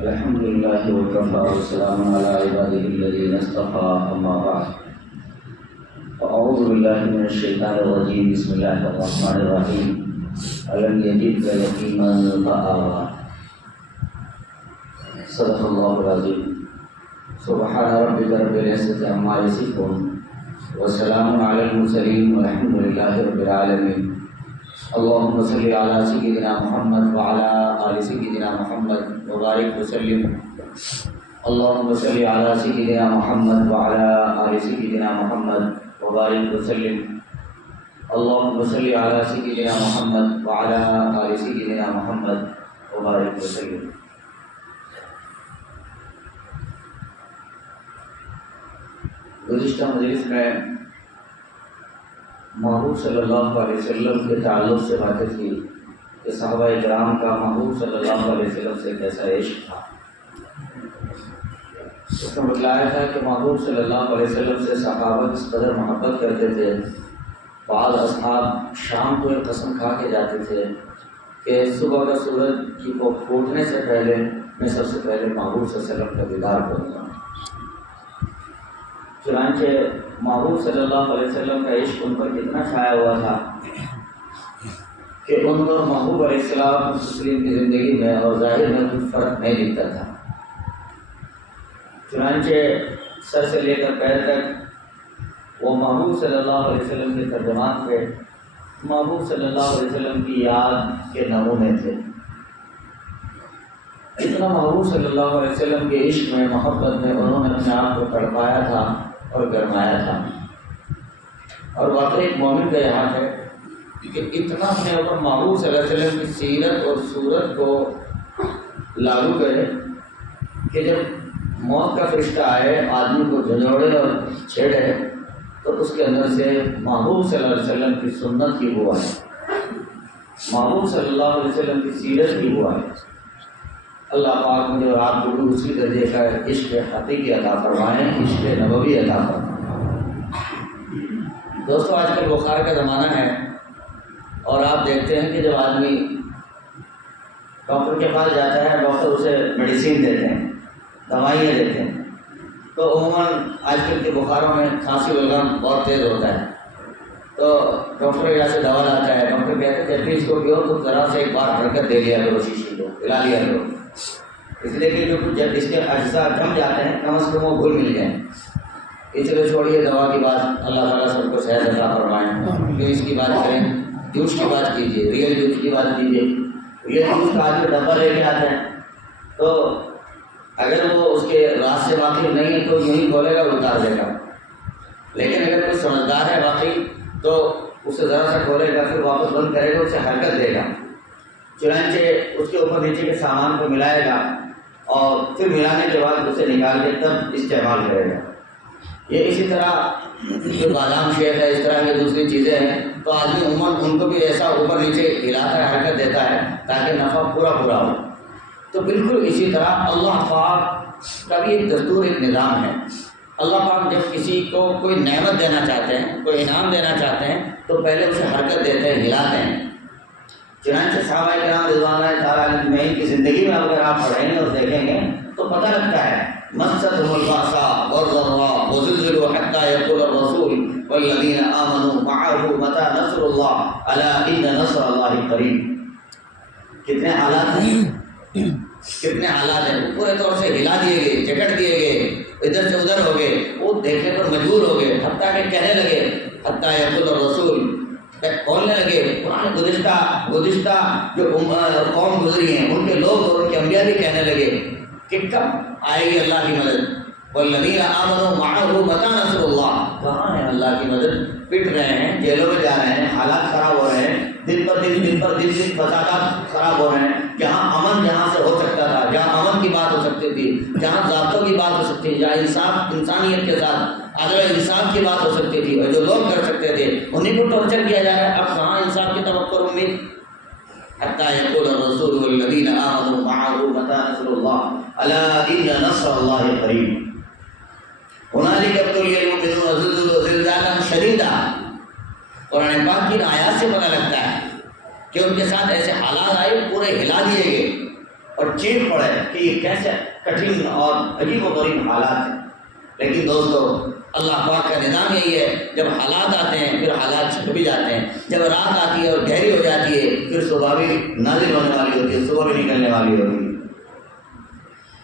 الحمد لله وكفى والسلام على عباده الذين اصطفى أما بعد فأعوذ بالله من الشيطان الرجيم بسم الله الرحمن الرحيم ألم يجدك يتيما فآوى صدق الله العظيم سبحان ربك رب العزة عما يصفون وسلام على المرسلين والحمد لله رب العالمين اللهم صل على سيدنا محمد وعلى آل سيدنا محمد وبارك وسلم اللهم صل على سيدنا محمد وعلى آل سيدنا محمد وبارك وسلم اللهم صل على سيدنا محمد وعلى آل سيدنا محمد وبارك وسلم. گزشتہ مجلس میں محبوب صلی اللہ علیہ وسلم کے تعلق سے باتیں تھی کہ صحابہ کرام کا محبوب صلی اللہ علیہ وسلم سے کیسا عشق تھا. اس میں بتلایا تھا کہ محبوب صلی اللہ علیہ وسلم سے صحابہ اس قدر محبت کرتے تھے. بعض اصحاب شام کو ایک قسم کھا کے جاتے تھے کہ صبح کا سورج کی کو پھوٹنے سے پہلے میں سب سے پہلے محبوب صلی اللہ علیہ وسلم کا دیدار کروں گا. چنانچہ محبوب صلی اللہ علیہ وسلم کا عشق ان پر کتنا چھایا ہوا تھا کہ ان پر محبوب علیہ السلام مسلم کی زندگی میں اور ظاہر میں کچھ فرق نہیں دکھتا تھا. چنانچہ سر سے لے کر پیر تک وہ محبوب صلی اللہ علیہ وسلم کے ترجمان پہ محبوب صلی اللہ علیہ وسلم کی یاد کے نمونے تھے. اتنا محبوب صلی اللہ علیہ وسلم کے عشق میں محبت میں انہوں نے اپنے آپ کو تڑپایا تھا اور گرمایا تھا. اور واقعی ایک مومن کا یہاں ہے کہ اتنا اپنے اوپر محبوب صلی اللہ علیہ وسلم کی سیرت اور صورت کو لاگو کرے کہ جب موت کا فرشتہ آئے آدمی کو جھنجھوڑے اور چھیڑے تو اس کے اندر سے محبوب صلی اللہ علیہ وسلم کی سنت کی بو آئے, محبوب صلی اللہ علیہ وسلم کی سیرت کی بو آئے. اللہ پاک مجھے اور آپ کو بھی اسی درجے کا عشق حقیقی عطا فرمائیں, عشق نبوی عطا فرمائیں. دوستو آج کل بخار کا زمانہ ہے اور آپ دیکھتے ہیں کہ جب آدمی ڈاکٹر کے پاس جاتا ہے ڈاکٹر اسے میڈیسین دیتے ہیں, دوائیاں دیتے ہیں. تو عموماً آج کل کے بخاروں میں کھانسی بلغم بہت تیز ہوتا ہے تو ڈاکٹر کے یہاں سے دوا لاتا ہے. ڈاکٹر کہتے ہیں جب بھی اس کو پیو تو ذرا سے ایک بار حرکت دے لیا کرو, شیشے کو ہلا لیا کرو, اس لیے کہ جو کچھ جب اس کے اجزاء جم جاتے ہیں کم از کم وہ گھل مل جائیں. اس لیے چھوڑیے دوا کی بات, اللہ تعالیٰ سب کو صحت عطا فرمائیں. جوس کی بات کریں, جوس کی بات کیجیے, ریئل جوس کی بات کیجیے. ریئل جوس کا آدمی ڈبہ لے کے آتے ہیں تو اگر وہ اس کے راز سے واقف نہیں ہے تو یوں ہی کھولے گا اور اتار دے گا. لیکن اگر کوئی سمجھدار ہے واقعی تو اسے ذرا سا کھولے گا, پھر واپس بند کرے گا, اسے حرکت دے گا. چنانچہ اس کے اوپر نیچے کے سامان کو ملائے گا اور پھر ملانے کے بعد اسے نکال کے تب استعمال کرے گا. یہ اسی طرح جو بادام شیک ہے, اس طرح کی دوسری چیزیں ہیں تو آدمی عموماً ان کو بھی ایسا اوپر نیچے ہلا کر حرکت دیتا ہے تاکہ نفع پورا پورا ہو. تو بالکل اسی طرح اللہ پاک کا بھی ایک دستور, ایک نظام ہے. اللہ پاک جب کسی کو کوئی نعمت دینا چاہتے ہیں, کوئی انعام دینا چاہتے ہیں تو پہلے اسے حرکت دیتے ہیں, ہلاتے ہیں. چنانچہ صحابہ کرام رضوان اللہ تعالیٰ علیہ کی زندگی میں اگر آپ پڑھیں گے اور دیکھیں گے تو پتہ لگتا ہے مَسَّتْهُمُ الْبَأْسَاءُ وَالضَّرَّاءُ وَزُلْزِلُوا حَتَّىٰ يَقُولَ الرَّسُولُ وَالَّذِينَ آمَنُوا مَعَهُ مَتَىٰ نَصْرُ اللَّهِ أَلَا إِنَّ نَصْرَ اللَّهِ قَرِيبٌ. کتنے حالات ہیں, کتنے حالات ہیں. پورے طور سے ہلا دیے گئے, جکڑ دیے گئے, ادھر سے ادھر ہو گئے, وہ دیکھنے پر مجبور ہو گئے, حتیٰ کہ کہنے لگے حتیٰ یقول الرسول, بولنے لگے. قرآن گزشتہ جو قوم گزری ہیں ان کے لوگ اور ان کے انبیاء بھی کہنے لگے کہ کب آئے گی اللہ کی مدد. والذین آمنوا معه متی نصر اللہ, کہاں ہے اللہ کی مدد. پٹ رہے ہیں, جیلوں میں جا رہے ہیں, حالات خراب ہو رہے ہیں, دن پر دن فسادات خراب ہو رہے ہیں. جہاں امن جہاں سے ہو سکتا تھا, جہاں امن کی بات ہو سکتی تھی, جہاں ضابطوں کی بات ہو سکتی تھی, جہاں انصاف انسانیت کے ساتھ عدل انصاف کی بات ہو سکتی تھی اور جو لوگ کر سکتے تھے انہیں کو ٹارچر کیا جا رہا ہے. اب کہاں انصاف کی توقع امید. حتیٰ یقول الرسول والذین آمنوا معه متی نصر اللہ الا ان نصر اللہ قریب. هنالک ابتلی المؤمنون وزلزلوا زلزالا شدیدا. قرآن پاک کی آیات سے پتہ لگتا ہے کہ ان کے ساتھ ایسے حالات آئے, پورے ہلا دیے گئے. اور چیخ پڑے کہ یہ کیسے کٹھن اور عجیب و غریب حالات ہیں. لیکن دوستو اللہ پاک کا نظام یہی ہے، جب حالات آتے ہیں پھر حالات چھپ بھی جاتے ہیں. جب رات آتی ہے اور گہری ہو جاتی ہے پھر صبح بھی نازل ہونے والی ہوتی ہے، صبح بھی نکلنے والی ہوتی ہے.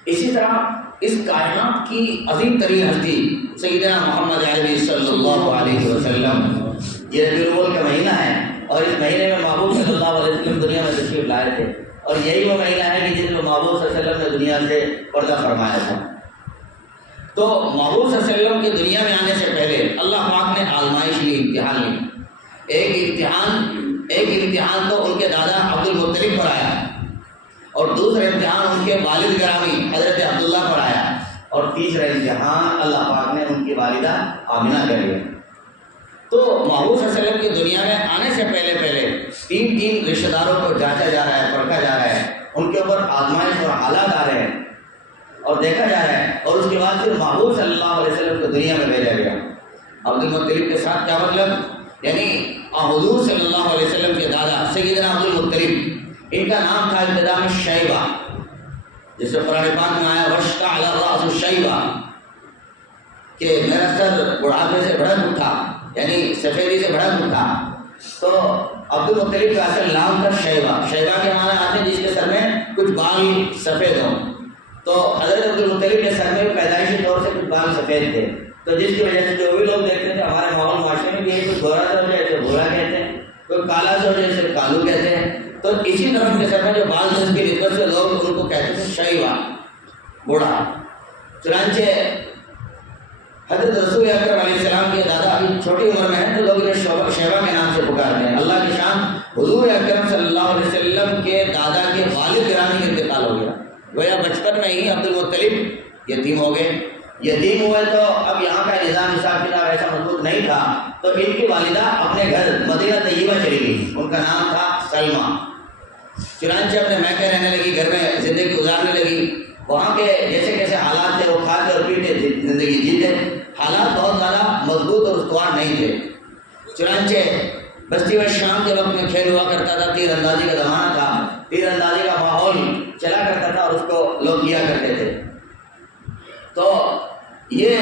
اسی طرح اس کائنات کی عظیم ترین ہستی سیدنا محمد عربی صلی اللہ علیہ وسلم، یہ ربیع الاول کا مہینہ ہے اور اس مہینے میں محبوب صلی اللہ علیہ وسلم دنیا میں تشریف لائے تھے، اور یہی وہ مہینہ ہے کہ جس میں محبوب صلی اللہ علیہ وسلم نے دنیا سے پردہ فرمایا تھا. تو محبوب صلی اللہ علیہ وسلم کے دنیا میں آنے سے پہلے اللہ پاک نے آزمائش لی، امتحان لی. ایک امتحان تو ان کے دادا عبد المطلب پر آیا، اور دوسرا امتحان ان کے والد گرامی حضرت عبداللہ پر آیا، اور تیسرا امتحان اللہ پاک نے ان کی والدہ آمنہ کر لیا. تو محبوب صلی اللہ علیہ وسلم کی دنیا میں آنے سے پہلے تین رشتہ داروں کو جانچا جا رہا ہے، پرکھا جا رہا ہے، ان کے اوپر آزمائش اور حالات آ رہے ہیں اور دیکھا جا رہا ہے، اور اس کے بعد پھر محبوب صلی اللہ علیہ وسلم کو دنیا میں بھیجا گیا. عبد المطلب کے ساتھ کیا مطلب؟ یعنی حضور صلی اللہ علیہ وسلم کے دادا سیدنا عبد المطلب، ان کا نام تھا ابتدا میں شیبہ، جس سے قرآن پاک میں آیا واشتعل الرأس شیبہ، کہ میرا سر بڑھاپے سے بھڑک اٹھا، یعنی سفیدی سے بھڑک اٹھا. تو عبد المطلب کا اصل نام تھا شیبہ. شیبہ کے معنی آتے ہیں جس کے سر میں کچھ بال سفید ہوں. تو حضرت عبد المطلب کے سر میں پیدائشی طور سے کچھ بال سفید تھے، تو جس کی وجہ سے جو بھی لوگ دیکھتے تھے ہمارے ماحول معاشرے میں بھی یہ کوئی گورا سے ہو جائے اسے گورا کہتے ہیں، کوئی کالا سے ہو جائے اسے کالو کہتے ہیں. تو اسی طرح ان کے سر میں جو بال تھے اس کی نسبت سے لوگ ان کو کہتے تھے شیبہ، بوڑھا. چنانچہ حضرت رسول اکرم علیہ السلام کے دادا ابھی چھوٹی عمر میں ہیں تو لوگ انہیں شیبہ کے نام سے پکارتے ہیں. اللہ کی شان، حضور اکرم صلی اللہ علیہ وسلم کے دادا کے والد گرامی کا انتقال ہو گیا. گویا بچپن میں ہی عبد المطلب یتیم ہو گئے. یتیم ہوئے تو اب یہاں کا نظام حساب کتاب ایسا مضبوط نہیں تھا، تو ان کی والدہ اپنے گھر مدینہ طیبہ چلی گئی. ان کا نام تھا سلمہ. چنانچہ اپنے میکے رہنے لگی، گھر میں زندگی گزارنے لگی. وہاں کے جیسے کیسے حالات تھے وہ کھاتے اور پیتے زندگی جیتے. حالات بہت زیادہ مضبوط اور استوار نہیں تھے. چنانچہ بستی میں شام کے وقت میں کھیل ہوا کرتا تھا، تیر اندازی کا زمانہ تھا، تیر اندازی کا ماحول چلا کرتا تھا اور اس کو لوگ کیا کرتے تھے. تو یہ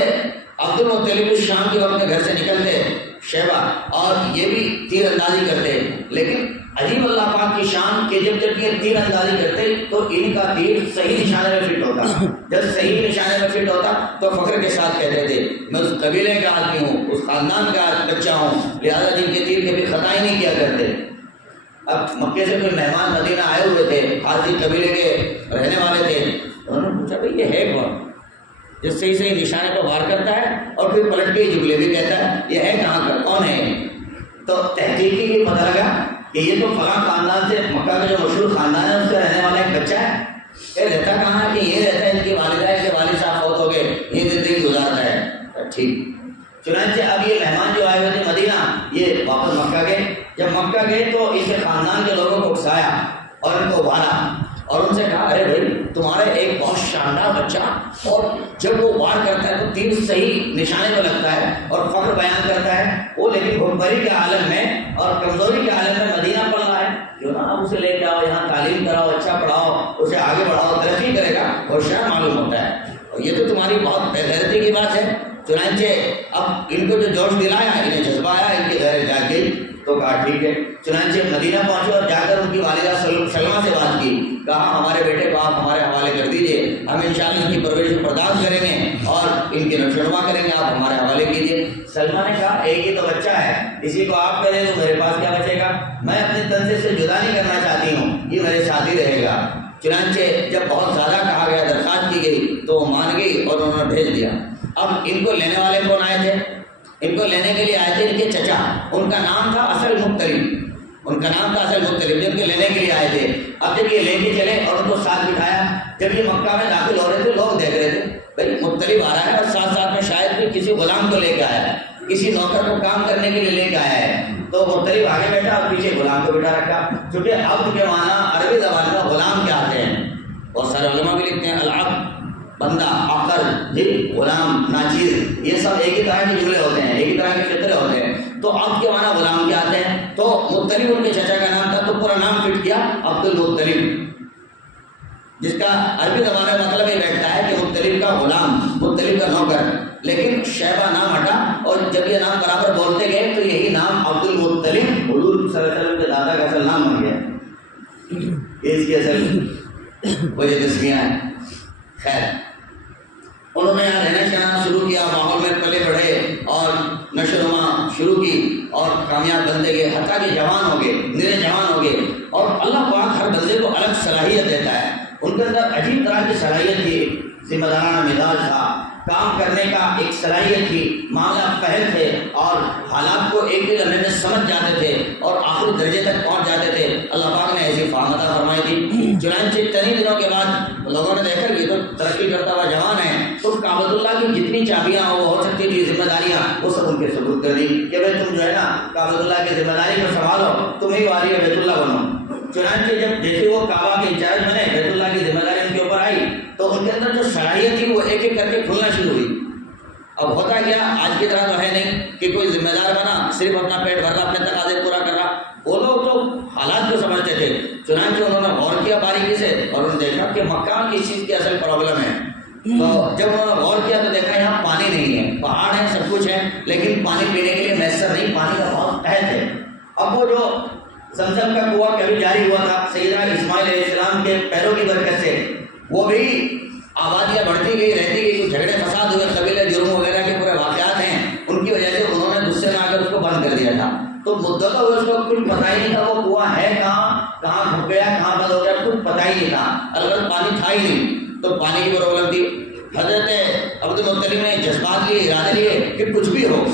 عبد المطلب شام کے وقت میں گھر سے نکلتے شیبہ، اور یہ بھی تیر اندازی کرتے. لیکن عجیب اللہ پاک کی شان کہ جب یہ تیر اندازی کرتے تو ان کا تیر صحیح نشانے میں فٹ ہوتا. جب صحیح نشانے میں فٹ ہوتا تو فخر کے ساتھ کہتے تھے میں اس قبیلے کا آدمی ہوں، اس خاندان کا بچہ ہوں، لہٰذا جن کے تیر کبھی خطا ہی نہیں کیا کرتے. اب مکے سے کوئی مہمان مدینہ آئے ہوئے تھے، حاضی قبیلے کے رہنے والے تھے. انہوں نے پوچھا بھائی یہ ہے کون جو صحیح نشانے کو وار کرتا ہے اور پھر پلٹ کے جملے بھی کہتا ہے، یہ ہے کہاں کا، کون ہے؟ تو تحقیق کی پتہ لگا کہ یہ تو فلاں خاندان سے، مکہ کا جو مشہور خاندان ہے اس کا رہنے والا ایک بچہ ہے. یہ رہتا کہاں ہے؟ کہ یہ رہتا ہے ان کی والدہ ہے، کہ والد صاحب فوت ہو گئے، یہ زندگی گزارتا ہے. ٹھیک. چنانچہ اب یہ مہمان جو آئے ہوئے تھے مدینہ، یہ واپس مکہ گئے. جب مکہ گئے تو اس کے خاندان کے لوگوں کو اکسایا اور ان کو ابھارا اور ان سے کہا ارے بھائی تمہارے ایک بہت شاندار بچہ، اور جب وہ وار کرتا ہے تو تیر صحیح نشانے میں لگتا ہے اور فخر بیان کرتا ہے وہ، لیکن بھوکمری کے عالم میں اور کمزوری کے عالم میں مدینہ پڑھ رہا ہے. کیوں نہ آپ اسے لے کے آؤ، یہاں تعلیم کراؤ، اچھا پڑھاؤ، اسے آگے بڑھاؤ، ترقی کرے گا، ہوشیار معلوم ہوتا ہے. اور یہ تو تمہاری بہت بے غیرتی کی بات ہے. چنانچہ اب ان کو جو جوش دلایا، انہیں جذبہ آیا، ان کی غیرت جاگ گئی تو کہا ٹھیک ہے. چنانچہ مدینہ پہنچے اور جا کر ان کی والدہ سلمہ سے بات کی. کہا ہمارے بیٹے کو آپ ہمارے حوالے کر دیجئے، ہم انشاءاللہ ان کی پرورش برداشت کریں گے اور ان کی نشوونما کریں گے، آپ ہمارے حوالے کیجئے. سلمہ نے کہا ایک ہی تو بچہ ہے، اسی کو آپ کریں تو میرے پاس کیا بچے گا، میں اپنے تنزے سے جدا نہیں کرنا چاہتی ہوں، یہ میرے ساتھ ہی رہے گا. چنانچہ جب بہت زیادہ کہا گیا، درخواست کی گئی تو وہ مان گئی اور انہوں نے بھیج دیا. اب ان کو لینے والے کون آئے تھے؟ ان کو لینے کے لیے آئے تھے ان کے چچا، ان کا نام تھا اصل مطلب. ان کا نام تھا اصل مطلب، جن کو لینے کے لیے آئے تھے. اب جب یہ لے کے چلے اور ان کو ساتھ بٹھایا، جب یہ مکہ میں داخل ہو رہے تھے لوگ دیکھ رہے تھے بھائی مطلب آ رہا ہے اور ساتھ ساتھ میں شاید کوئی کسی غلام کو لے کے آیا ہے، کسی نوکر کو کام کرنے کے لیے لے کے آیا ہے. تو مطلب آگے بیٹھا اور پیچھے غلام کو بٹھا رکھا. چونکہ عبد کے معنی عربی زبان میں غلام کے آتے ہیں، بہت سارے علماء بھی لکھتے ہیں العبد بندہ، آخر، جی غلام، ناچیز، یہ سب ایک ہی طرح کے جملے ہوتے ہیں، ایک ہی طرح کے فطرے ہوتے ہیں. تو عبد کے معنی غلام کے آتے ہیں. تو مطلب ان کے چچا کا نام تھا تو پورا نام فٹ کیا عبد المطلب. جس کا عربی زبان میں مطلب یہ بیٹھتا ہے کہ مطلب کا غلام، مطلب کا نوکر، لیکن شیبہ نام ہٹا اور جب یہ نام برابر بولتے گئے تو یہی نام عبد المطلب حضور صلی اللہ علیہ وسلم کے دادا کا اصل نام بن گیا، یہ اس کی اصل وجہ تسمیہ ہے۔ خیر، انہوں نے یہاں رہنا شہنا شروع کیا، ماحول میں پلے بڑھے اور نشو و نما شروع کی اور کامیاب بنتے گئے، حتیٰ کہ جوان ہو گئے، نرے جوان ہو گئے۔ اور اللہ پاک ہر بندے کو الگ صلاحیت دیتا ہے، ان کے اندر عجیب طرح کی صلاحیت تھی، ذمہ دارانہ مزاج تھا، کام کرنے کا ایک صلاحیت تھی، معاملہ فہم تھے اور حالات کو ایک بھی لمحے میں سمجھ جاتے تھے اور آخری درجے تک پہنچ جاتے تھے۔ اللہ پاک نے ایسی فہم عطا فرمائی تھی۔ چنانچہ چند دنوں کے بعد لوگوں نے دیکھا یہ تو ترقی کرتا ہوا جوان ہے، تو کعبۃ اللہ کی جتنی چابیاں ہو سکتی تھی، ذمہ داریاں، وہ سب ان کے سپرد کر دی کہ بھائی تم جو ہے نا کعبۃ اللہ کی ذمہ داری کو سنبھالو، تم ہی والی بیت اللہ بنو۔ چنانچہ جب جیسے وہ کعبہ کے انچارج بنے، بیت اللہ کی ذمہ داری ان کے اوپر آئی، تو ان کے اندر جو صلاحیت تھی وہ ایک ایک کر کے کھلنا شروع ہوئی۔ اب ہوتا کیا، آج کی طرح تو ہے نہیں کہ کوئی ذمہ دار بنا صرف اپنا پیٹ بھر رہا، اپنے تقاضے پورا کر رہا، وہ لوگ تو حالات کو سمجھتے تھے۔ چنانچہ انہوں نے غور کیا باریکی سے اور انہوں نے دیکھا کہ مکہ میں اس چیز کی اصل پرابلم ہے۔ تو جب انہوں نے غور کیا تو دیکھا یہاں پانی نہیں ہے، پہاڑ ہے، سب کچھ ہے، لیکن پانی پینے کے لیے میسر نہیں، پانی کا بہت قحط ہے۔ اب وہ جو زمزم کا کنواں کبھی جاری ہوا تھا سیدنا اسماعیل علیہ السلام کے پیروں کی برکت سے، وہ بھی آبادیاں بڑھتی گئی، رہتی گئی، کچھ جھگڑے فساد ہوئے، قبیلے جرم وغیرہ کے پورے واقعات ہیں، ان کی وجہ سے انہوں نے غصے میں آ کر اس کو بند کر دیا تھا۔ تو مدت ہوئے اس کو کچھ پتہ ہی نہیں تھا وہ کنواں ہے کہاں، کہاں گھس گیا، کہاں بند ہو گیا، کچھ پتہ ہی نہیں تھا، البتہ پانی تھا ہی نہیں، تو پانی کی پرابلم تھی۔ حضرت عبد المطلب نے جذبات لیے، ارادے لیے کہ کچھ بھی ہو،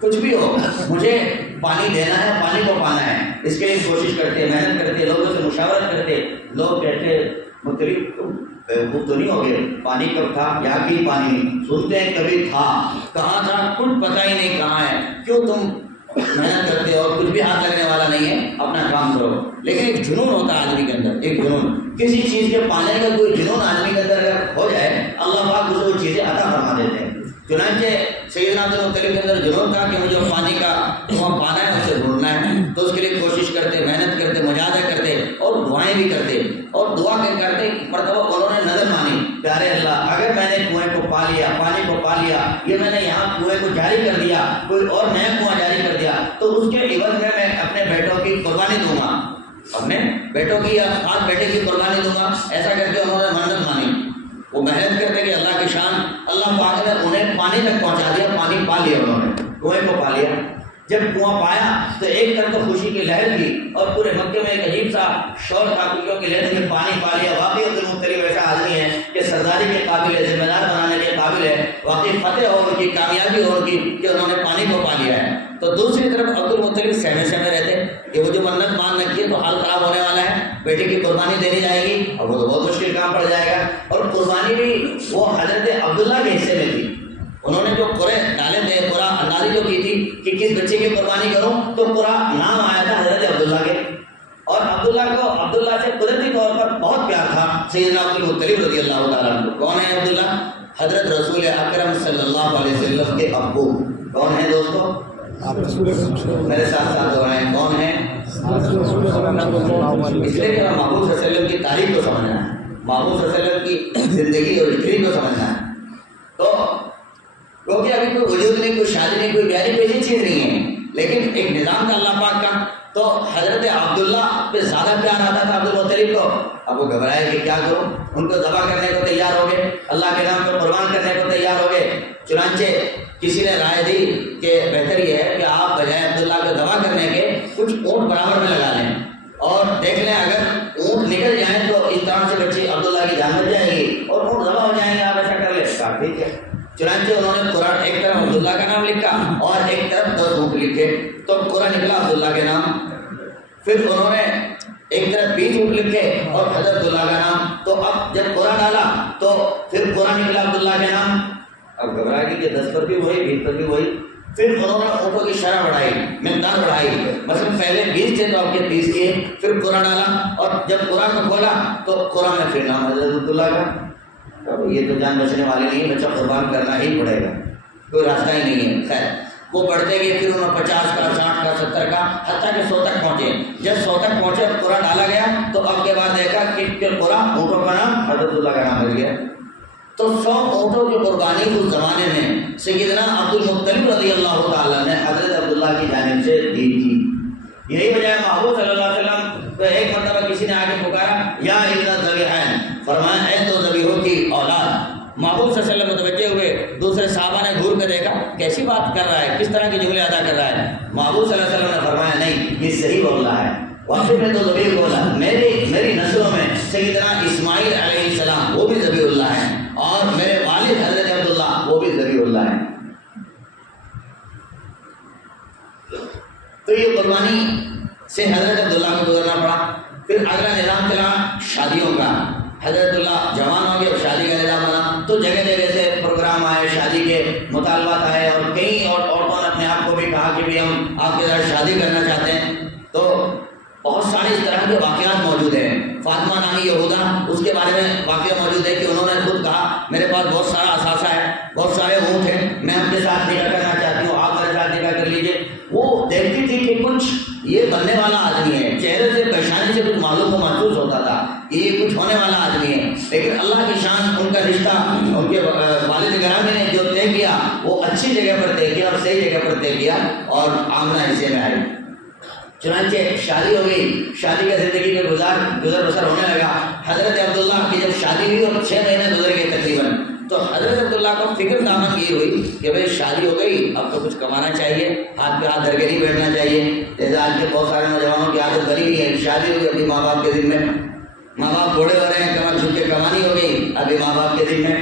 کچھ بھی ہو، مجھے پانی دینا ہے، پانی کو پانا ہے، اس کے لیے کوشش کرتے، محنت کرتے، لوگوں سے مشاورت کرتے۔ لوگ کہتے مطلب تم بیوقوف تو نہیں ہو گئے، پانی کب تھا، یہاں کی پانی نہیں سنتے ہیں، کبھی تھا، کہاں تھا، کچھ پتہ ہی نہیں کہاں ہے، کیوں تم محنت کرتے اور کچھ بھی ہاتھ لگنے والا نہیں ہے، اپنا کام کرو۔ لیکن ایک جنون ہوتا ہے آدمی کے اندر، ایک جنون، کسی چیز کے پانے کا کوئی جنون آدمی کے اندر اگر ہو جائے، اللہ پاک اسے وہ چیزیں عطا فرما دیتے ہیں۔ چنانچہ سیدنا عبد المطلب کے اندر جنون تھا کہ مجھے پانی کا کنواں پانا ہے، اسے ڈھونڈنا ہے، تو اس کے لیے کوشش کرتے، محنت کرتے، مجاہدہ کرتے اور دعائیں بھی کرتے، اور دعا کرتے مرتبہ انہوں نے نظر مانی، پیارے اللہ اگر میں نے کنویں کو پا لیا، پانی کو پا لیا، یہ میں نے یہاں کنویں کو جاری کر دیا، کوئی اور نیا کنواں جاری کر دیا، تو اس کے عوض میں اپنے بیٹوں کی قربانی دوں گا، اپنے بیٹوں کی یا خاص بیٹے کی قربانی دوں گا۔ ایسا کر کے انہوں نے منت مانی، وہ محنت کرتے کہ اللہ کی شان، اللہ پاک نے انہیں پانی تک پہنچا دیا، پانی پا لیا، انہوں نے کنویں کو پا لیا۔ جب کنواں پایا تو ایک طرف تو خوشی کی لہر تھی اور پورے مکے میں ایک عجیب سا شور تھا، خوشیوں کی لہر میں پانی پا لیا۔ واقعی عبد المطلب ایسا آدمی ہے کہ سرداری کے قابل ہے، ذمہ دار بنانے کے قابل ہے، واقعی فتح ہو ان کی، کامیابی ہو ان کی کہ انہوں نے پانی کو پا لیا ہے۔ تو دوسری طرف عبد المطلب سہمے سہمے رہتے کہ وہ جو منت مان رکھی ہے تو حال خراب ہونے والا ہے، بیٹے کی قربانی دینی جائے گی اور وہ تو بہت مشکل کام پڑ جائے گا، اور قربانی بھی وہ حضرت عبداللہ کے حصے میں تھی۔ انہوں نے جو قرے ڈالے تھے، قرا اندازی جو کی تھی کہ کس بچے کی قربانی کروں، تو قرا نام آیا تھا حضرت عبداللہ کے، اور عبداللہ سے قدرتی طور پر بہت پیار تھا سیدنا عبد المطلب رضی اللہ تعالیٰ عنہ۔ کون ہے عبداللہ؟ حضرت رسول اکرم صلی اللہ علیہ وسلم کے ابو۔ کون ہے دوستو؟ میرے ساتھ ساتھ دہرائیں، کون ہے؟ اس لیے کہ محبوب صلی اللہ علیہ وسلم کی تاریخ کو سمجھنا ہے، محبوب صلی اللہ علیہ وسلم کی زندگی اور ہسٹری کو سمجھنا ہے۔ تو کیونکہ ابھی کوئی وجود نہیں، کوئی شادی نہیں، کوئی بیاری، کوئی ایسی چیز نہیں ہے، لیکن ایک نظام تھا اللہ پاک کا۔ تو حضرت عبداللہ پہ زیادہ پیار آتا تھا عبد المطلب کو۔ اب وہ گھبرائے کہ کیا کروں، ان کو ذبح کرنے کو تیار ہو گئے، اللہ کے نام کو قربان کرنے کو تیار ہو گئے۔ چنانچہ کسی نے رائے دی کہ بہتر یہ ہے کہ آپ بجائے عبداللہ کو ذبح کرنے کے کچھ اونٹ برابر میں لگا لیں اور دیکھ لیں، اگر اونٹ نکل جائیں تو اس طرح سے بچی عبداللہ کی جان بچ جائے گی اور اونٹ ذبح ہو جائیں گے، آپ ایسا کر لیں۔ کہا ٹھیک ہے۔ چنانچہ انہوں نے قرآن ایک طرف عبداللہ کا نام لکھا اور ایک طرف 10 اونٹ لکھے، تو قرآن نکلا عبداللہ کے نام۔ پھر انہوں نے ایک طرف 20 اونٹ لکھے اور حضرت عبداللہ کا نام۔ تو اب جب قرآن ڈالا تو پھر قرآن نکلا عبداللہ کے نام۔ اب گھبرا گئی کہ 10 پر بھی وہی، 20 پر بھی وہی۔ پھر انہوں نے اونٹوں کی شرح بڑھائی، مقدار بڑھائی، مثلا پہلے 20 تھے تو اب کے 30 کیے۔ پھر قرآن ڈالا اور جب قرآن کو کھولا تو قرآن میں پھر نام حضرت عبداللہ کا۔ یہ تو جان بچنے والے نہیں، بچہ قربان کرنا ہی پڑے گا، کوئی راستہ ہی نہیں ہے۔ خیر، وہ بڑھتے گئے، پھر انہوں نے 50 کا، 60 کا، 70 کا، حتیٰ کہ 100 تک پہنچے۔ جب 100 تک پہنچے اور قرعہ ڈالا گیا تو اب کے بعد دیکھا کہ قرعہ اونٹوں کا نام حضرت اللہ کا نام مل گیا۔ تو 100 اونٹوں کی قربانی اس زمانے میں سیدنا عبد المطلب رضی اللہ تعالیٰ نے حضرت عبداللہ کی جانب سے دی تھی۔ یہی وجہ ہے محبوب صلی اللہ علیہ وسلم کو ایک مرتبہ کسی نے آگے پکارا، یا ابن الذبیحین، فرمایا اے دو ذبیحوں کی اولاد۔ محبوب صلی اللہ علیہ وسلم متوجہ ہوئے، دوسرے صحابہ نے گھور کے دیکھا کیسی بات کر رہا ہے، کس طرح کے جملے ادا کر رہا ہے۔ محبوب صلی اللہ علیہ وسلم نے فرمایا نہیں، یہ صحیح بول رہا ہے، واقعی میں تو ذبیح بولا، میری نسلوں میں سیدنا اسماعیل علیہ السلام وہ بھی ذبیح اللہ ہیں، اور میرے والد حضرت عبداللہ وہ بھی ذبیح اللہ ہیں۔ تو یہ قربانی سے حضرت عبداللہ کو گزرنا پڑا۔ پھر اگلا نظام چلا شادیوں کا۔ حضرت اللہ جوان ہو گئے اور شادی کا نظام بنا، تو جگہ جگہ سے پروگرام آئے، شادی کے مطالبات آئے، اور کئی عورتوں نے اپنے آپ کو بھی کہا کہ بھی ہم آپ کے ساتھ شادی کرنا چاہتے ہیں۔ تو بہت سارے اس طرح کے واقعات موجود ہیں۔ فاطمہ نامی یہودا، اس کے بارے میں واقعہ موجود ہے کہ انہوں نے خود کہا میرے پاس بہت سارا اثاثہ ہے، بہت سارے اونٹ ہیں، میں آپ کے ساتھ نکاح کرنا چاہتی ہوں، آپ میرے ساتھ نکاح کر لیجیے۔ وہ دیکھتی تھی کہ کچھ یہ بننے والا آدمی ہے، چہرے سے پیشانی سے کچھ معلوم و محسوس ہوتا تھا کہ یہ کچھ ہونے والا آدمی ہے، لیکن اللہ کی شان، ان کا رشتہ ان کے والد گرامی نے جو طے کیا وہ اچھی جگہ پر طے کیا اور صحیح جگہ پر طے کیا، اور آمنہ حصے میں آئی۔ چنانچہ شادی ہو گئی، شادی کا زندگی کا گزر بسر ہونے لگا۔ حضرت عبداللہ کی جب شادی ہوئی اور 6 مہینے گزر گئے تقریباً، تو حضرت عبداللہ کو فکر دامن یہ ہوئی کہ بھائی شادی ہو گئی، اب تو کچھ کمانا چاہیے، ہاتھ پہ ہاتھ دھر کے نہیں بیٹھنا چاہیے۔ جیسے آج کے بہت سارے نوجوانوں کی عادت بنی ہوئی ہے، شادی ہوئی ابھی ماں باپ کے ذمے، ماں باپ بوڑھے ہو رہے ہیں، کمر جھک کے کمانی ہو گئی ابھی ماں باپ کے ذمے،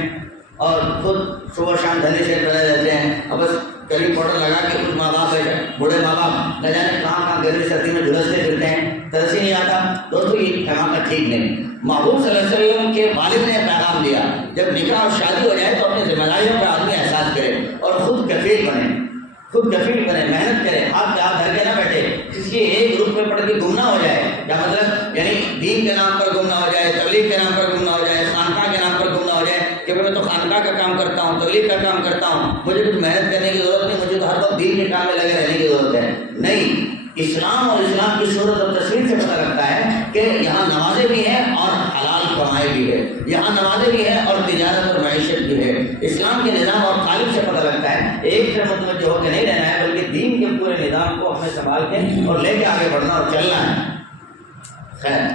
اور خود صبح شام دھنے سے بنے رہتے ہیں، اب بس کلی پاؤڈر لگا کے کچھ ماں باپ ہے، بوڑھے ماں باپ نہ جانے کہاں کہاں گرمی سردی میں جھلستے پھرتے ہیں، ترس ہی نہیں آتا۔ دوستو یہ حماقت ٹھیک نہیں۔ محبوب صلی اللہ علیہ وسلم کے والد نے پیغام دیا جب نکاح اور شادی ہو جائے تو اپنی ذمہ داریوں کا آدمی احساس کرے اور خود کفیل بنے، محنت کرے، ہاتھ پہ ہاتھ دھر کے نہ بیٹھے، کسی ایک گروپ میں پڑھ کے گم نہ ہو جائے۔ کیا مطلب؟ یعنی دین کے نام پر گم نہ ہو جائے، تبلیغ کے نام پر گم نہ ہو جائے، خانقاہ کے نام پر گم نہ ہو جائے کہ میں تو خانقاہ کا کام کرتا ہوں، تبلیغ کا کام کرتا ہوں، مجھے کچھ محنت کرنے کی ضرورت نہیں، مجھے تو ہر وقت دین کے کام میں لگے رہنے کی ضرورت ہے۔ نہیں، اسلام اور اسلام کی صورت اور تصویر سے پتہ لگتا ہے کہ یہاں نمازیں بھی ہیں اور حلال کمائی بھی ہے، یہاں نمازیں بھی ہیں اور تجارت اور معیشت بھی ہے۔ اسلام کے نظام اور قالب سے پتہ لگتا ہے ایک طرف متوجہ ہو کے نہیں رہنا ہے، بلکہ دین کے پورے نظام کو ہمیں سنبھال کے اور لے کے آگے بڑھنا اور چلنا ہے۔ خیر،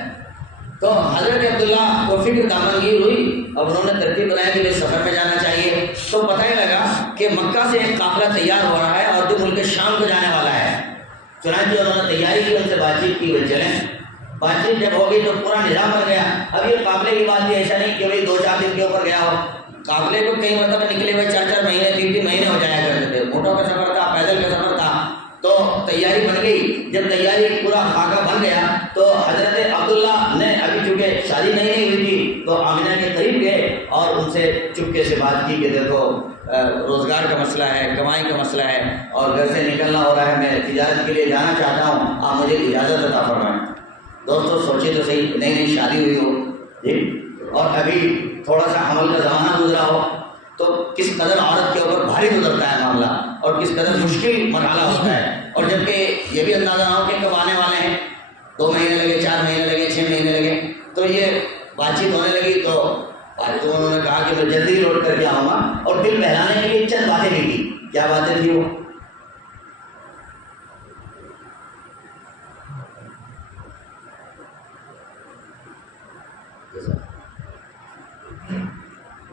تو حضرت عبداللہ کو فکر دامنگیر ہوئی، اب انہوں نے ترتیب بنایا کہ سفر میں جانا چاہیے، تو پتہ ہی لگا کہ مکہ سے ایک قافلہ تیار ہو رہا ہے اور جو ملک شام کو جانے والا ہے۔ چنانچہ انہوں نے تیاری کی، ان سے بات چیت کی، وہ چلیں۔ بات چیت جب ہو گئی تو پورا نظام بن گیا۔ اب یہ قافلے کی بات بھی ایسا نہیں کہ بھائی 2-4 دن کے اوپر گیا ہو، قافلے کو کئی مرتبہ نکلے ہوئے 4-4 مہینے 3-3 مہینے ہو جایا کرتے تھے، اونٹوں کا سفر تھا، پیدل کا سفر تھا، تو تیاری بن گئی۔ جب تیاری پورا خاکہ بن گیا تو حضرت عبداللہ نے ابھی چونکہ شادی نہیں ہوئی تھی تو آمنہ کے قریب گئے اور ان سے چپکے سے بات کی کہ دیکھو روزگار کا مسئلہ ہے، کمائی کا مسئلہ ہے اور گھر سے نکلنا ہو رہا ہے، میں تجارت کے لیے جانا چاہتا ہوں، آپ مجھے اجازت عطا فرمائیں۔ دوستو سوچے تو صحیح، نئی شادی ہوئی ہو جی، اور ابھی تھوڑا سا حمل کا زمانہ گزرا ہو تو کس قدر عورت کے اوپر بھاری گزرتا ہے معاملہ اور کس قدر مشکل مرحلہ ہوتا ہے، اور جبکہ یہ بھی اندازہ نہ ہو کہ کب آنے والے ہیں، 2 مہینے لگے، 4 مہینے لگے، 6 مہینے لگے، تو یہ بات چیت ہونے لگی۔ تو انہوں نے کہا کہ میں جلدی لوٹ کر کے آؤں گا، اور دل بہلانے کے لیے چند باتیں بھی کی۔ کیا باتیں تھی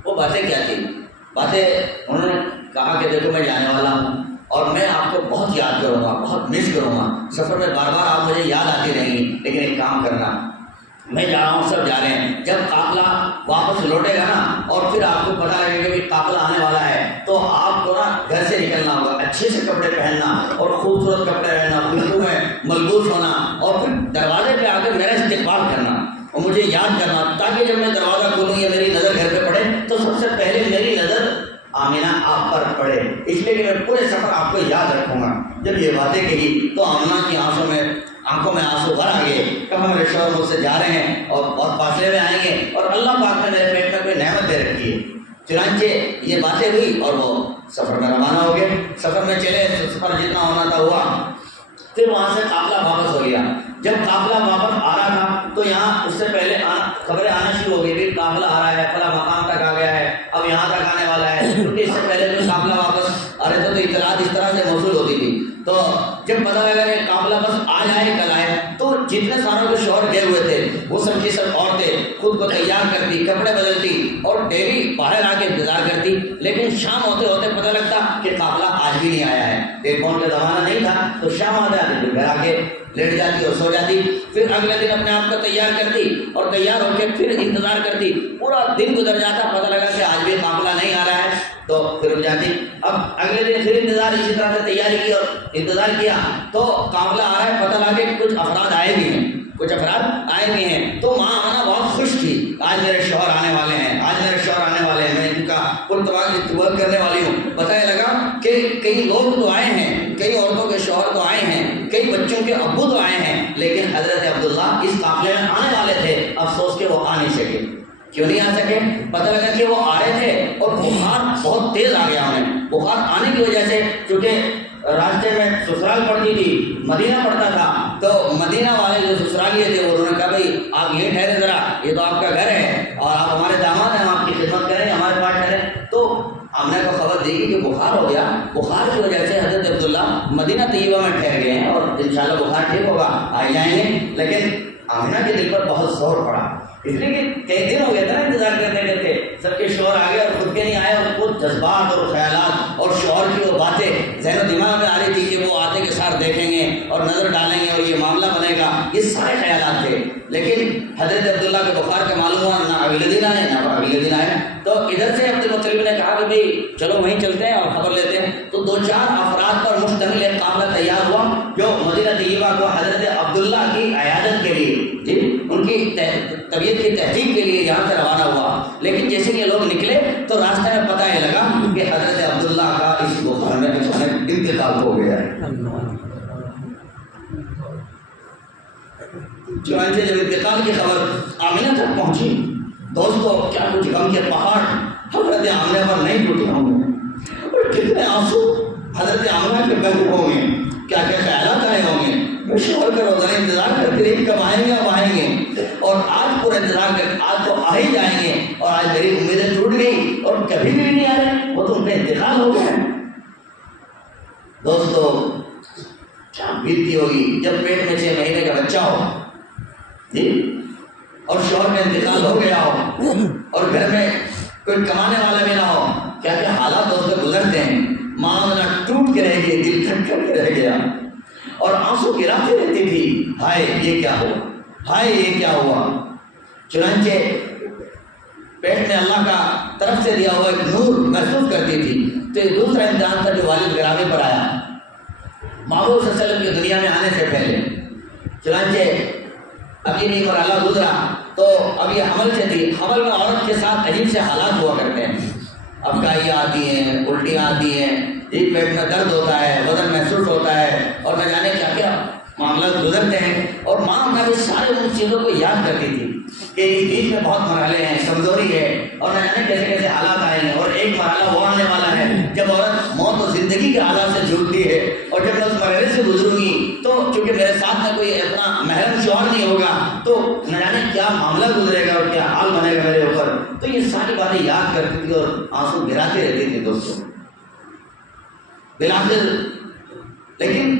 وہ باتیں کیا تھی؟ باتیں انہوں نے کہا کہ دیکھو میں جانے والا ہوں اور میں آپ کو بہت یاد کروں گا، بہت مس کروں گا، سفر میں بار بار آپ مجھے یاد آتی رہیں گی، لیکن ایک کام کرنا، میں جا رہا ہوں، سب جا رہے ہیں، جب قافلہ واپس لوٹے گا نا اور پھر آپ کو پتا لگے گا کہ قافلہ آنے والا ہے، تو آپ کو نا گھر سے نکلنا ہوگا، اچھے سے کپڑے پہننا اور خوبصورت کپڑے رہنا، خوشبو میں ملبوس ہونا، اور پھر دروازے پہ آ کر میرا استقبال کرنا اور مجھے یاد کرنا، تاکہ جب میں دروازہ کھولوں یا میری نظر گھر پہ پڑے تو سب سے پہلے میری نظر آمنہ آپ پر پڑے، اس لیے کہ میں پورے سفر آپ کو یاد رکھوں گا۔ جب یہ باتیں کہی تو آمنہ کی آنکھوں میں آنسو بھر آ گئے، کہا میرے شوہر مجھ سے جا رہے ہیں اور بہت فاصلے میں آئیں گے اور اللہ پاک نے میرے پیٹ میں کوئی نعمت دے رکھی ہے۔ چنانچہ یہ باتیں ہوئی اور وہ سفر میں روانہ ہو گئے، سفر میں چلے، سفر جتنا ہونا تھا ہوا، پھر وہاں سے قافلہ واپس ہو گیا۔ جب قافلہ واپس آ رہا تھا تو یہاں اس سے پہلے خبریں آنا شروع ہو گئی کہ قافلہ آ رہا ہے، فلاں مقام تک آ گیا ہے، اب یہاں تک آنے والا ہے، کیونکہ اس سے پہلے جو قافلہ واپس آ رہے تھے تو اطلاعات اس طرح سے موصول ہوتی تھی۔ تو جب پتہ لگا کہ قافلہ بس آج آئے کل آئے، تو جتنے ساروں کے شوہر گئے ہوئے تھے وہ سب کی سب عورتیں خود کو تیار کرتی، کپڑے بدلتی اور ڈیری باہر آ کے انتظار کرتی، لیکن شام ہوتے ہوتے پتہ لگتا کہ قافلہ آج بھی نہیں آیا ہے۔ ٹیلی فون کا زمانہ نہیں تھا تو شام آ جاتی، پھر گھر آ کے لیٹ جاتی اور سو جاتی، پھر اگلے دن اپنے آپ کو تیار کرتی اور تیار ہو کے پھر انتظار کرتی، پورا دن گزر جاتا، پتہ لگا کہ آج بھی قافلہ نہیں آ رہا ہے تو پھر رک جاتی۔ اب اگلے دن پھر انتظار، اسی طرح سے تیاری کی اور انتظار کیا تو قافلہ آ رہا ہے، پتہ لگا کہ کچھ افراد آئے بھی ہیں، کچھ افراد آئے بھی ہیں، تو ماں آنا بہت خوش تھی، آج میرے شوہر آنے والے ہیں، آج میرے شوہر آنے والے ہیں، میں ان کا پرتواق کرنے والی ہوں۔ پتہ لگا کہ کئی لوگ تو آئے ہیں، کئی عورتوں کے شوہر تو آئے ہیں، کئی بچوں کے ابو تو آئے ہیں، لیکن حضرت عبداللہ اس قافلے میں آنے والے تھے، افسوس کہ وہ آ نہیں سکے۔ کیوں نہیں آ سکے؟ پتہ لگا کہ وہ آ رہے تھے اور بخار بہت تیز آ گیا انہیں۔ بخار آنے کی وجہ سے، چونکہ راستے میں سسرال پڑتی تھی، مدینہ پڑتا تھا، تو مدینہ والے جو سسرالیے تھے انہوں نے کہا بھائی آپ یہ ٹھہرے ذرا، یہ تو آپ کا گھر ہے اور آپ ہمارے داماد ہیں، ہم آپ کی خدمت کریں، ہمارے پاس ٹھہریں۔ تو آمنہ کو خبر دی کہ بخار ہو گیا، بخار کی وجہ سے حضرت عبداللہ مدینہ طیبہ میں ٹھہر گئے ہیں اور انشاءاللہ بخار ٹھیک ہوگا، آ جائیں گے۔ لیکن آمنہ کے دل پر بہت زور پڑا، اس لیے کہ کئی دن ہو گئے تھے نا انتظار کرتے کرتے، سب کے شوہر آ گئے اور خود کے نہیں آئے، اور خود جذبات اور خیالات اور شوہر کی وہ باتیں ذہن و دماغ میں آ رہی تھی کہ وہ آتے کے ساتھ دیکھیں گے اور نظر ڈالیں گے اور یہ معاملہ بنے گا، یہ سارے خیالات تھے۔ لیکن حضرت عبداللہ کے بخار کا معلوم ہوا، نہ اگلے دن آئے نہ اگلے دن آئے، تو ادھر سے عبد المطلب نے کہا کہ بھائی چلو وہیں چلتے ہیں اور خبر لیتے ہیں۔ تو 2-4 افراد پر مشتمل ایک قافلہ تیار ہوا جو مدینہ طیبہ کو حضرت عبداللہ کی عیادت کے لیے، جی ان کی طبیعت کی تحقیق کے لیے یہاں سے روانہ ہوا۔ لیکن جیسے کہ لوگ نکلے تو راستے میں پتہ یہ لگا کہ حضرت عبداللہ کا اس بخار میں اچانک انتقال ہو گیا ہے۔ چنانچہ جب انتقال کی خبر آمنہ تک پہنچی، دوستو کیا کچھ غم کے پہاڑ حضرت آمنہ پر نہیں ٹوٹے ہوں گے، اور کتنے آنسو حضرت آمنہ کے بہہ ہوں گے، کیا کیا خیالات آئے ہوں گے۔ میں شوہر کا روزانہ انتظار کرتی رہی کب آئیں گے اب آئیں گے، اور آج پورا انتظار کر آج تو آ ہی جائیں گے، اور آج میری امیدیں ٹوٹ گئی اور کبھی بھی نہیں آئے، وہ تو ان کا انتقال ہو گیا۔ دوستو کیا بیتتی ہوگی جب پیٹ میں 6 مہینے کا بچہ ہو، جی، اور شوہر کا انتقال ہو گیا ہو اور گھر میں کوئی کمانے والا بھی نہ ہو، کیا کیا حالات دوستوں گزرتے ہیں۔ ماں نہ ٹوٹ کے رہ گئی، دل تھک کر کے رہ گیا اور آنسو گراتی رہتی تھی، ہائے یہ کیا ہوا، ہائے یہ کیا ہوا۔ چنانچہ پیٹ میں اللہ کا طرف سے دیا ہوا ایک نور محسوس کرتی تھی۔ تو یہ دوسرا امتحان تھا جو والد گرامی پر آیا محبوب صلی اللہ علیہ وسلم کی دنیا میں آنے سے پہلے۔ چنانچہ اب یہ مرحلہ گزرا تو اب یہ حمل سے تھی، حمل میں عورت کے ساتھ عجیب سے حالات ہوا کرتے ہیں، افکائیاں آتی ہیں، الٹیاں آتی ہیں، ایک پیٹ میں درد ہوتا ہے، وزن محسوس ہوتا ہے، اور نہ جانے کیا کیا معاملات گزرتے ہیں۔ اور ماں اپنا بھی سارے ان چیزوں کو یاد کرتی تھی کہ اس بیچ میں بہت مرحلے ہیں، کمزوری ہے، اور نہ جانے کیسے کیسے حالات آئے ہیں، اور ایک مرحلہ وہ آنے والا ہے جب عورت موت و زندگی کے حالات سے جھوٹتی ہے، اور جب میں اس مرحلے سے گزروں گی تو چونکہ میرے ساتھ میں کوئی اپنا محرم شوہر نہیں ہوگا تو نہ جانے کیا معاملہ گزرے گا اور کیا حال بنے گا میرے اوپر۔ تو یہ ساری باتیں یاد کرتی تھی اور آنسو گراتے رہتی تھی دوستوں۔ بالآخر لیکن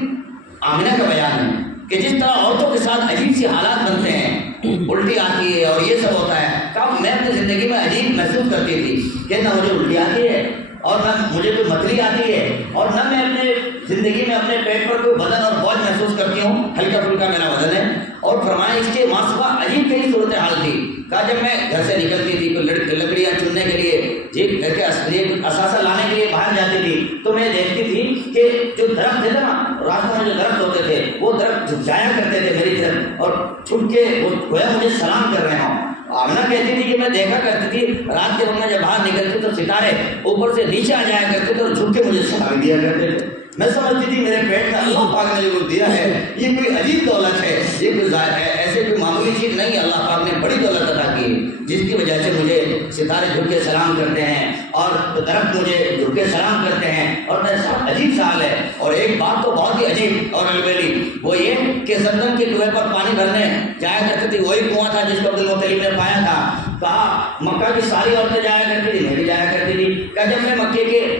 آمنہ کا بیان ہے کہ جس طرح عورتوں کے ساتھ عجیب سی حالات بنتے ہیں، الٹی آتی ہے اور یہ سب ہوتا ہے، کب میں اپنی زندگی میں عجیب محسوس کرتی تھی کہ نہ مجھے الٹی آتی ہے اور نہ مجھے کوئی متلی آتی ہے، اور نہ میں اپنے زندگی میں اپنے پیٹ پر کوئی وزن اور بوجھ محسوس کرتی ہوں، ہلکا پھلکا میرا وزن ہے۔ اور فرمایا اس کے ماسوا عجیب کئی صورتحال تھی۔ کہا جب میں گھر سے نکلتی تھی کوئی لکڑیاں چننے کے لیے، جی گھر کے اثاثہ لانے کے لیے باہر جاتی تھی، تو میں دیکھتی تھی کہ جو درخت تھے نا راستوں میں، جو درخت ہوتے تھے وہ درخت جھک جایا کرتے تھے میری طرف، اور چھپ کے وہ گویا مجھے سلام کر رہے ہوں۔ آمنہ کہتی تھی کہ میں دیکھا کرتی تھی رات کے وقت میں جب باہر نکلتی تو ستارے اوپر سے نیچے آ جایا کرتے تھے اور جھک کے مجھے سلام دیا کرتے تھے۔ میں سمجھتی تھی میرے پیٹ میں اللہ پاک نے جو دیا ہے یہ کوئی عجیب دولت ہے، یہ کوئی ایسے کوئی معمولی چیز نہیں ہے، اللہ پاک نے بڑی دولت عطا کی ہے جس کی وجہ سے مجھے ستارے جھک کے سلام کرتے ہیں اور درخت مجھے جھک کے سلام کرتے ہیں، اور میرے ساتھ عجیب سال ہے۔ اور ایک بات تو بہت ہی عجیب اور البیلی، وہ یہ کہ زمزم کے کنویں پر پانی بھرنے جایا کرتی تھی، وہی کنواں تھا جس کو عبدالمطلب نے پایا تھا۔ کہا مکہ کی ساری عورتیں جایا کرتی تھی، میں بھی جایا کرتی تھی۔ کہا جب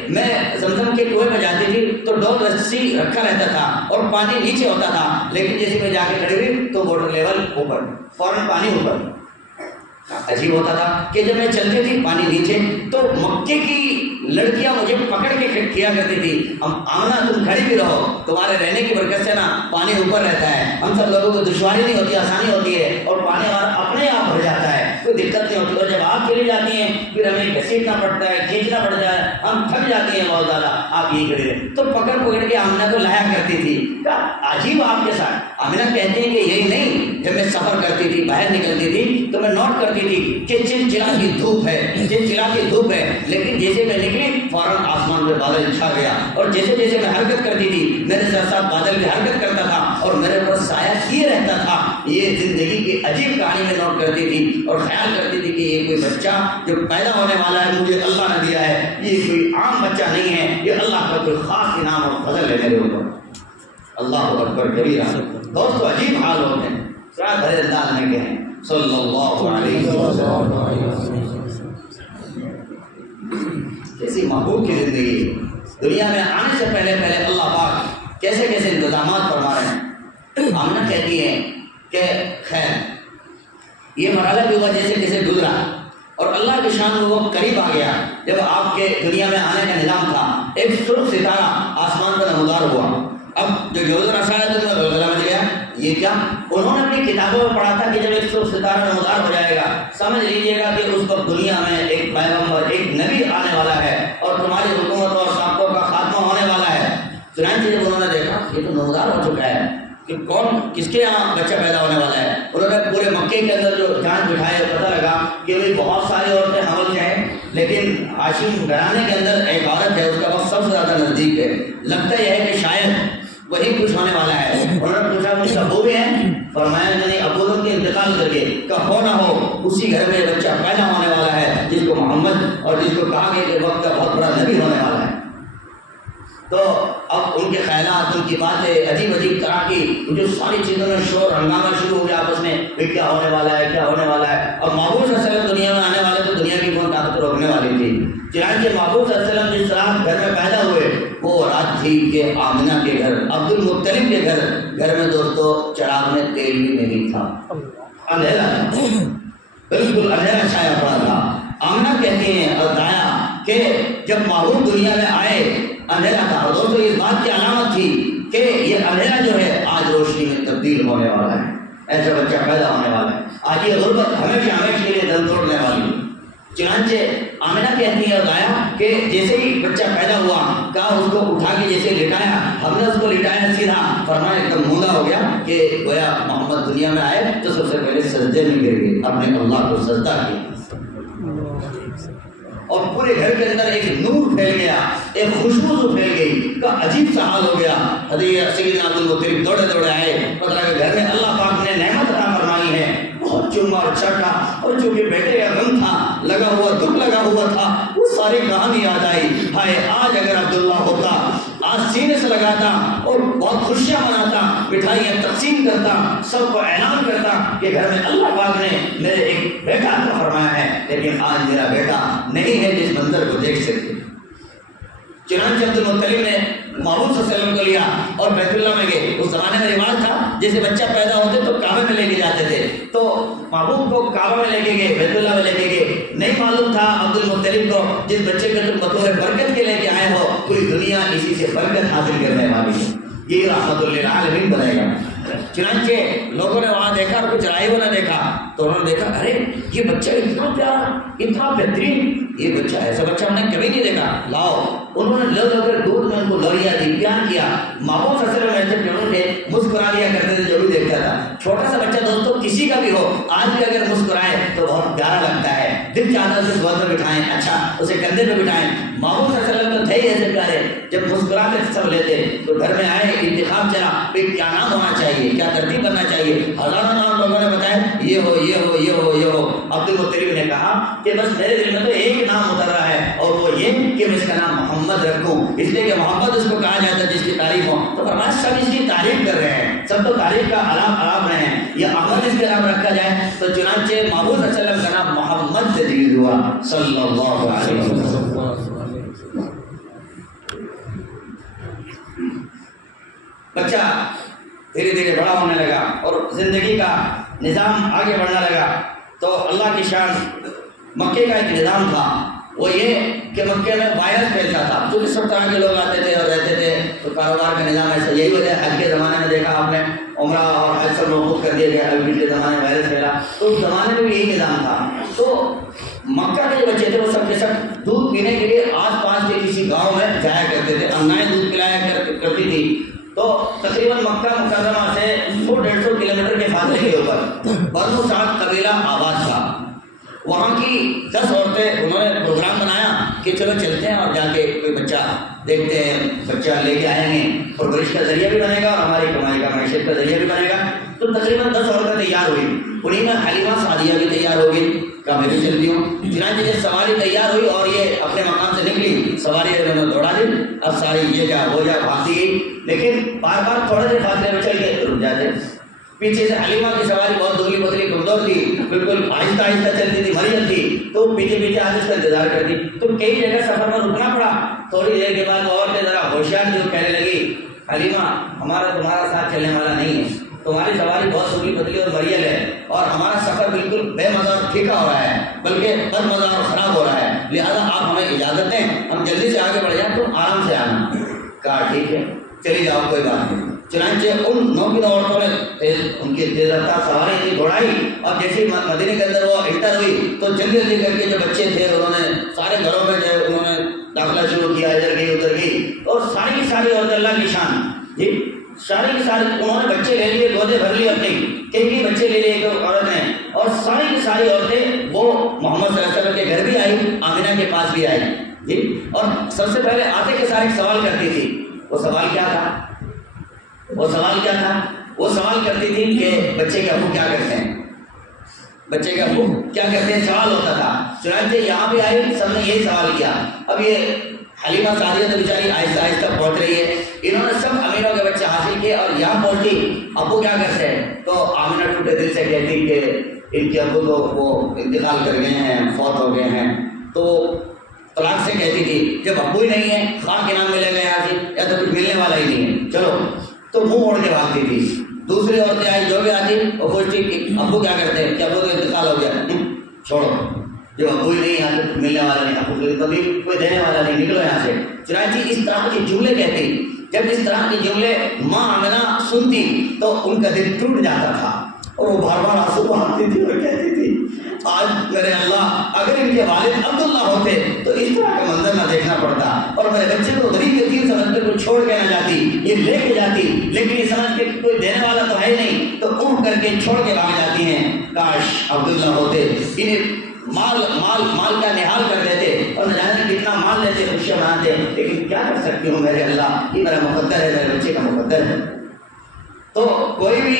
میں زمزم کے کنویں پہ جاتی تھی تو ڈول رسی رکھا رہتا تھا اور پانی نیچے ہوتا تھا، لیکن جیسے میں جا کے کھڑی ہوئی تو واٹر لیول اوپر، فوراً پانی اوپر۔ عجیب ہوتا تھا کہ جب میں چلتی تھی پانی نیچے تو مکے کی لڑکیاں مجھے پکڑ کے کیا کرتی تھی، آمنہ تم کھڑی بھی رہو، تمہارے رہنے کی برکت سے نا پانی اوپر رہتا ہے، ہم سب لوگوں کو دشواری نہیں ہوتی، آسانی ہوتی ہے اور پانی ہمارا اپنے آپ بھر جاتا ہے، کوئی دقت نہیں ہوتی۔ اور جب آپ چلی جاتی ہیں پھر ہمیں گھسیٹنا پڑتا ہے، کھینچنا پڑتا ہے، ہم تھک جاتی ہیں بہت زیادہ، آپ یہی کھڑے رہے۔ تو پکڑ کے آمنہ کو لایا کرتی تھی۔ عجیب آپ کے ساتھ آمنہ کہتے ہیں کہ یہی نہیں، جب میں سفر کرتی تھی باہر نکلتی تھی تو میں نوٹ کرتی تھی کہ چلچلا کی دھوپ ہے، لیکن جیسے میں نکلی فوراً آسمان پہ بادل چھا گیا، اور جیسے جیسے میں حرکت کرتی تھی میرے ساتھ ساتھ بادل بھی حرکت کرتا تھا اور میرے اوپر سایہ کیے رہتا تھا۔ یہ زندگی کی عجیب کہانی میں نوٹ کرتی تھی اور خیال کرتی تھی کہ یہ کوئی بچہ جو پیدا ہونے والا ہے مجھے اللہ نے دیا ہے، یہ کوئی عام بچہ نہیں ہے، یہ اللہ کا کوئی خاص انعام اور فضل ہے میرے اوپر۔ اللہ اکبر کبیرہ۔ دوستو عجیب حال ہوتے ہیں، کیا بھرے انداز میں کہیں صلی اللہ علیہ وسلم۔ کیسی محبوب کی زندگی، دنیا میں آنے سے پہلے اللہ پاک کیسے کیسے انتظامات فرما رہے ہیں۔ آمنہ کہتی ہے کہ خیر یہ مرحلہ بھی ہوا جیسے کیسے گزرا، اور اللہ کی شان میں وہ قریب آ گیا جب آپ کے دنیا میں آنے کا نظام تھا۔ ایک سرخ ستارہ آسمان پر نمودار ہوا، اب جو جوز رسالہ میں غلغلہ مچ گیا۔ یہ کیا؟ انہوں نے اپنی کتابوں میں پڑھا تھا کہ جب ایک سرخ ستارہ نمودار ہو جائے گا سمجھ لیجیے گا کہ اس وقت دنیا میں ایک پیغمبر ایک نبی آنے والا ہے اور تمہاری حکومت اور سابقوں کا خاتمہ ہونے والا ہے۔ چنانچہ جب انہوں نے دیکھا یہ تو نمودار ہو چکا ہے کہ کون کس کے یہاں بچہ پیدا ہونے والا ہے، انہوں نے پورے مکے کے اندر جو جانچ بٹھائے پتہ لگا کہ بھائی بہت ساری عورتیں حمل ہیں، لیکن ہاشم گھرانے کے اندر ایک عورت ہے، اس کا وقت سب سے زیادہ نزدیک ہے، لگتا یہ ہے کہ شاید وہی کچھ ہونے والا ہے۔ انہوں نے پوچھا مجھ سے ابو بھی ہیں؟ فرمایا نہیں، ابو ان کے انتقال کر کے کہ ہو نہ ہو اسی گھر میں بچہ پیدا ہونے والا ہے جس کو محمد اور جس کو کہا گیا کہ وقت کا بہت بڑا نبی ہونے والا ہے۔ تو اب ان کے خیالات، ان کی باتیں عجیب طرح کی، جو ساری چیزوں میں شور ہنگامہ شروع ہو گیا آپس میں، کیا ہونے والا ہے کیا ہونے والا ہے۔ اور محبوب صلی اللہ علیہ وسلم دنیا میں آنے والے تو دنیا کی کون طاقت روکنے والی تھی۔ چنانچہ محبوب صلی اللہ علیہ وسلم جس طرح گھر میں پیدا ہوئے وہ رات تھی کہ آمنہ کے گھر، عبدالمطلب کے گھر میں دوستو چراغ میں تیل بھی نہیں تھا، اندھیرا تھا، بالکل اندھیرا چھایا پڑا تھا۔ آمنہ کہتے ہیں اور دایا کہ جب محبوب دنیا میں آئے اندھیرا تھا، اور دوستو اس بات کی علامت تھی کہ یہ اندھیرا جو ہے آج روشنی میں تبدیل ہونے والا ہے، ایسا بچہ پیدا ہونے والا ہے۔ آج یہ غربت ہمیشہ کے لیے دل توڑنے والی ہے۔ چنانچہ آمنہ کہتی ہے دایا کہ جیسے ہی بچہ پیدا ہوا کہا اس کو اٹھا کے جیسے لٹایا، ہم نے اس کو لٹایا سیدھا، فرمایا ایک دم موندہ ہو گیا کہ گویا محمد دنیا میں آئے تو سب سے پہلے سجدے میں گر گئے، اپنے اللہ کو سجدہ کیا، اور پورے گھر کے اندر ایک نور پھیل گیا، ایک خوشبو جو پھیل گئی کا عجیب سا حال ہو گیا۔ حضرت سیدنا عبدالمطلب دوڑے آئے، پتہ لگا گھر میں اللہ پاک نے نعمت عطا فرمائی ہے، بہت چوما اور چٹا، اور چونکہ بیٹے کا غم تھا، لگا ہوا دکھ لگا ہوا تھا، وہ ساری کہانی یاد آئی۔ ہائے آج اگر عبداللہ ہوتا، آج سینے سے لگاتا اور بہت خوشیاں مناتا، مٹھائیاں تقسیم کرتا، سب کو اعلان کرتا کہ گھر میں اللہ پاک نے میرے ایک بیٹا عطا فرمایا ہے، لیکن آج میرا بیٹا نہیں ہے جس منظر کو دیکھ سکتے۔ چنانچہ عبدالمطلب نے محبوب صلی اللہ علیہ وسلم کو لیا اور بیت اللہ میں گئے۔ اس زمانے میں رواج تھا جیسے بچہ پیدا ہوتے تو کعبے میں لے کے جاتے تھے، تو محبوب کو کعبہ میں لے کے گئے، بیت اللہ میں لے کے گئے۔ نہیں معلوم تھا عبدالمطلب کو جس بچے کو تم بطور برکت کے لے کے آئے ہو پوری دنیا اسی سے برکت حاصل کرنے والی ہے، یہ رحمت للعالمین بنے گا۔ چنانچہ لوگوں نے وہاں دیکھا اور کچھ راہبوں نے دیکھا تو انہوں نے دیکھا ارے یہ بچہ اتنا پیارا، اتنا بہترین، یہ بچہ ایسا بچہ ہم نے کبھی نہیں دیکھا، لاؤ۔ انہوں نے لو کر دودھ میں ان کو لویا دی، پیار کیا۔ محبوب صلی اللہ علیہ وسلم ایسے تھے، مسکرا دیا کرتے تھے جو بھی دیکھتا تھا۔ چھوٹا سا بچہ دوستوں کسی کا بھی ہو آج بھی اگر مسکرائے تو بہت پیارا لگتا ہے، دل چاہتا ہے اسے گود میں بٹھائیں، اچھا اسے کندھے پہ بٹھائیں۔ محمود صلی اللہ علیہ وسلم تو تھے ہی ایسے پیارے، جب مسکراتے سب لیتے تو گھر میں آئے انتخاب چلا کہ کیا نام ہونا چاہیے، کیا ترتیب بننا چاہیے، ہزاروں نام لوگوں نے بتایا یہ ہو یہ ہو یہ ہو یہ ہو۔ عبد المطلب نے کہا کہ بس میرے دل میں تو ایک نام اتر رہا ہے اور وہ یہ کہ میں اس کا نام محمد رکھوں، اس لیے کہ محمد اس کو کہا جاتا ہے جس کی تعریف ہو۔ تو فرمایا سب اس کی تعریف کر رہے ہیں، سب تو تعریف کا علام رہے ہیں، یہ احمد اس کا نام رکھا جائے۔ تو چنانچہ محمود صلی اللہ علیہ وسلم کا نام محمد تجویز ہوا صلی اللہ علیہ وسلم۔ بچہ دھیرے دھیرے بڑا ہونے لگا اور زندگی کا نظام آگے بڑھنے لگا تو اللہ کی شان، مکے کا ایک نظام تھا وہ یہ کہ مکے میں وائرس پھیلتا تھا، کیونکہ سب طرح کے لوگ آتے تھے اور رہتے تھے، تو کاروبار کا نظام ایسا، یہی وجہ حج کے زمانے میں دیکھا آپ نے عمرہ اور حج سب موقوف کر دیا گیا، ابھی کے زمانے میں وائرس پھیلا، تو اس زمانے میں بھی یہی نظام تھا۔ تو مکہ کے جو بچے تھے وہ سب کے سب دودھ پینے کے لیے آس پاس کے کسی گاؤں میں جایا کرتے تھے، امنائیں دودھ پلایا کرتی تھی۔ تو تقریباً مکہ مکرمہ سے 100-150 کلومیٹر کے فاصلے کے اوپر بنو سعد قبیلہ آباد تھا، وہاں کی 10 عورتیں انہوں نے پروگرام بنایا کہ چلو چلتے ہیں اور جا کے کوئی بچہ دیکھتے ہیں، بچہ لے کے آئیں گے، پرورش کا ذریعہ بھی بنے گا اور ہماری کمائی کا معیشت کا ذریعہ بھی بنے گا۔ تو تقریباً 10 عورتیں تیار ہوئی، انہیں میں حلیمہ سعدیہ بھی تیار ہو گئی، کہا میں بھی چلتی ہوں۔ چنانچہ جب سواری تیار ہوئی اور یہ اپنے مقام سے نکلی، سواری انہوں نے دوڑا دی، اب ساری یہ جا وہ جا بھاگتی گئی، لیکن بار بار تھوڑے سے فاصلے میں چل کے رک جاتے۔ پیچھے سے حلیمہ کی سواری بہت دبلی پتلی کمزور تھی، بالکل آہستہ آہستہ چلتی تھی، مریم تھی، تو پیچھے پیچھے آج اس کا انتظار کرتی۔ تو کئی جگہ سفر میں رکنا پڑا۔ تھوڑی دیر کے بعد اور ذرا ہوشیار جو کہنے لگی، حلیمہ ہمارا تمہارا ساتھ چلنے والا نہیں ہے، تمہاری سواری بہت دبلی پتلی اور مریل ہے اور ہمارا سفر بالکل بے مزہ اور پھیکا ہو رہا ہے، بلکہ بد مزہ اور خراب ہو رہا ہے، لہٰذا آپ ہمیں اجازت دیں، ہم جلدی سے آگے بڑھ جائیں، تم آرام سے آنا۔ کہا ٹھیک ہے چلی جاؤ کوئی بات نہیں۔ چنانچہ ان 9 عورتوں نے ان کی تیز رفتار سواری تھی دوڑائی، اور جیسے مدینے کے اندر وہ انٹر ہوئی تو جلدی جلدی کر کے جو بچے تھے انہوں نے سارے گھروں میں جو انہوں نے داخلہ شروع کیا، ادھر گئی ادھر گئی، اور ساری کی ساری عورتیں اللہ کی شان جی ساری کی ساری انہوں نے بچے لے لیے، گودے بھر لی اپنی، کئی بچے لے لیے ایک عورت نے، اور ساری کی ساری عورتیں وہ محمد صلی اللہ علیہ وسلم کے گھر بھی آئی، آمینہ کے پاس بھی آئی جی، اور سب سے پہلے آتے کے سارے سوال کرتی تھی۔ وہ سوال کیا تھا؟ وہ سوال کرتی تھی کہ بچے کے ابو کیا کرتے ہیں، بچے کے ابو کیا کرتے ہیں، سوال ہوتا تھا۔ چنانچہ یہاں بھی آئی، سب نے یہی سوال کیا۔ اب یہ حلیمہ سعدیہ تو بیچاری آہستہ آہستہ پہنچ رہی ہے، انہوں نے سب امینوں کے بچے حاصل کیے اور یہاں پہنچی، ابو کیا کرتے ہیں؟ تو آمینہ ٹوٹے دل سے کہتی کہ ان کے ابو تو وہ انتقال کر گئے ہیں، فوت ہو گئے ہیں۔ تو طلاق سے کہتی تھی جب ابو ہی نہیں ہے خواہ کے نام ملے گا یہاں سے، یا تو کچھ ملنے والا ہی نہیں ہے، چلو، تو منہ موڑ کے بھاگتی تھی۔ دوسری عورتیں آئی، جو بھی آتی وہ پوچھتی کہ ابو کیا کرتے ہیں، کہ ابو تو انتقال ہو گیا، چھوڑو، جب ابو ہی نہیں یہاں سے ملنے والا نہیں، ابو کبھی کوئی دینے والا نہیں، نکلو یہاں سے۔ چنانچہ اس طرح کے جملے کہتی، جب اس طرح کے جملے ماں آمنہ سنتی تو ان کا دل ٹوٹ جاتا تھا اور وہ بار بار آنسو بہاتی تھی اور کہتی تھی آج میرے اللہ اگر ان کے والد عبداللہ ہوتے تو اس طرح کا منظر نہ دیکھنا پڑتا، اور میرے بچے کو غریب یتیم سمجھ کر چھوڑ کے نہ جاتی، یہ لے کے جاتی، لیکن یہ سمجھ کے کوئی دینے والا تو ہے نہیں تو اٹھ کر کے چھوڑ کے بھاگ جاتی ہیں۔ کاش عبداللہ ہوتے، انہیں مال کا نحال کر دیتے اور نہ جانے کتنا مال لیتے، خوشیاں مناتے، لیکن کیا کر سکتی ہوں میرے اللہ، یہ میرا مقدر ہے، میرے بچے کا مقدر ہے۔ تو کوئی بھی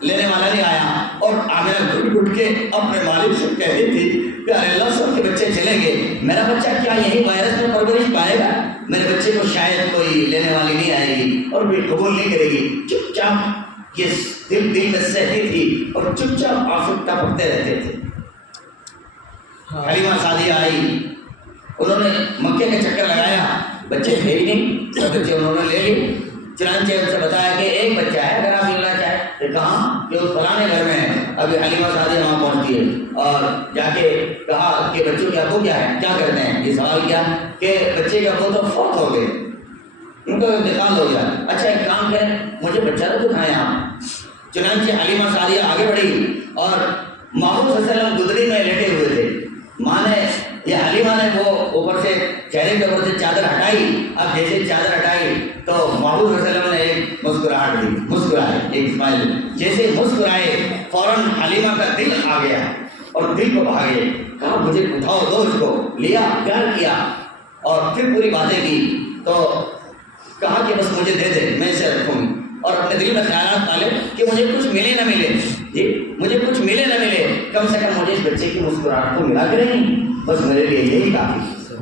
لینے والا نہیں آیا اور آمینہ گھٹ گھٹ کے اپنے مالک سے کہتی تھی کہ اللہ سب کے بچے چلیں گے، میرا بچہ کیا یہی وائرس میں پرورش پائے گا؟ میرے بچے کو شاید کوئی لینے والی نہیں آئے گی اور بھی قبول نہیں کرے گی۔ چپ چاپ یہ دل میں سہتی تھی اور چپ چاپ آنسو ٹپکتے رہتے تھے۔ حلیمہ سعدیہ آئی، انہوں نے مکے کا چکر لگایا، بچے تھے ہی نہیں، سب بچے انہوں نے لے لیے۔ چنانچہ ان سے بتایا کہ ایک بچہ ہے، اگر آپ ملنا چاہیں کہ کہاں، کہ اس فلانے گھر میں ہے۔ ابھی حلیمہ سعدیہ وہاں پہنچتی ہے اور جا کے کہا کہ بچوں کے ابو کیا ہے، کیا کرتے ہیں؟ یہ سوال کیا کہ بچے کے ابو تو فوت ہو گئے، ان کا انتقال ہو گیا۔ اچھا ایک کام کریں، مجھے بچہ تو دکھائیں آپ۔ چنانچہ حلیمہ سعدیہ آگے بڑھی اور محمود صلی اللہ علیہ وسلم گدڑی میں لیٹے ہوئے تھے، ماں نے یہ حلیمہ نے وہ اوپر سے چہرے کے اوپر سے چادر ہٹائی، اب جیسے چادر ہٹائی تو محمود صلی اللہ علیہ وسلم نے ایک مسکراہٹ دی، مسکرائے، ایک اسمائل، جیسے مسکرائے فوراً حلیمہ کا دل آ گیا اور دل کو بھاگے، کہا مجھے اٹھاؤ، دو اس کو، لیا، پیار کیا، اور پھر پوری باتیں کی تو کہا کہ بس مجھے دے دے، میں اسے رکھوں گی، اور اپنے دل میں خیالات پالے کہ مجھے کچھ ملے نہ ملے، جی مجھے کچھ ملے نہ ملے، کم سے کم مجھے اس بچے کی مسکراہٹ کو ملا کرے نہیں، بس میرے لیے یہی کافی۔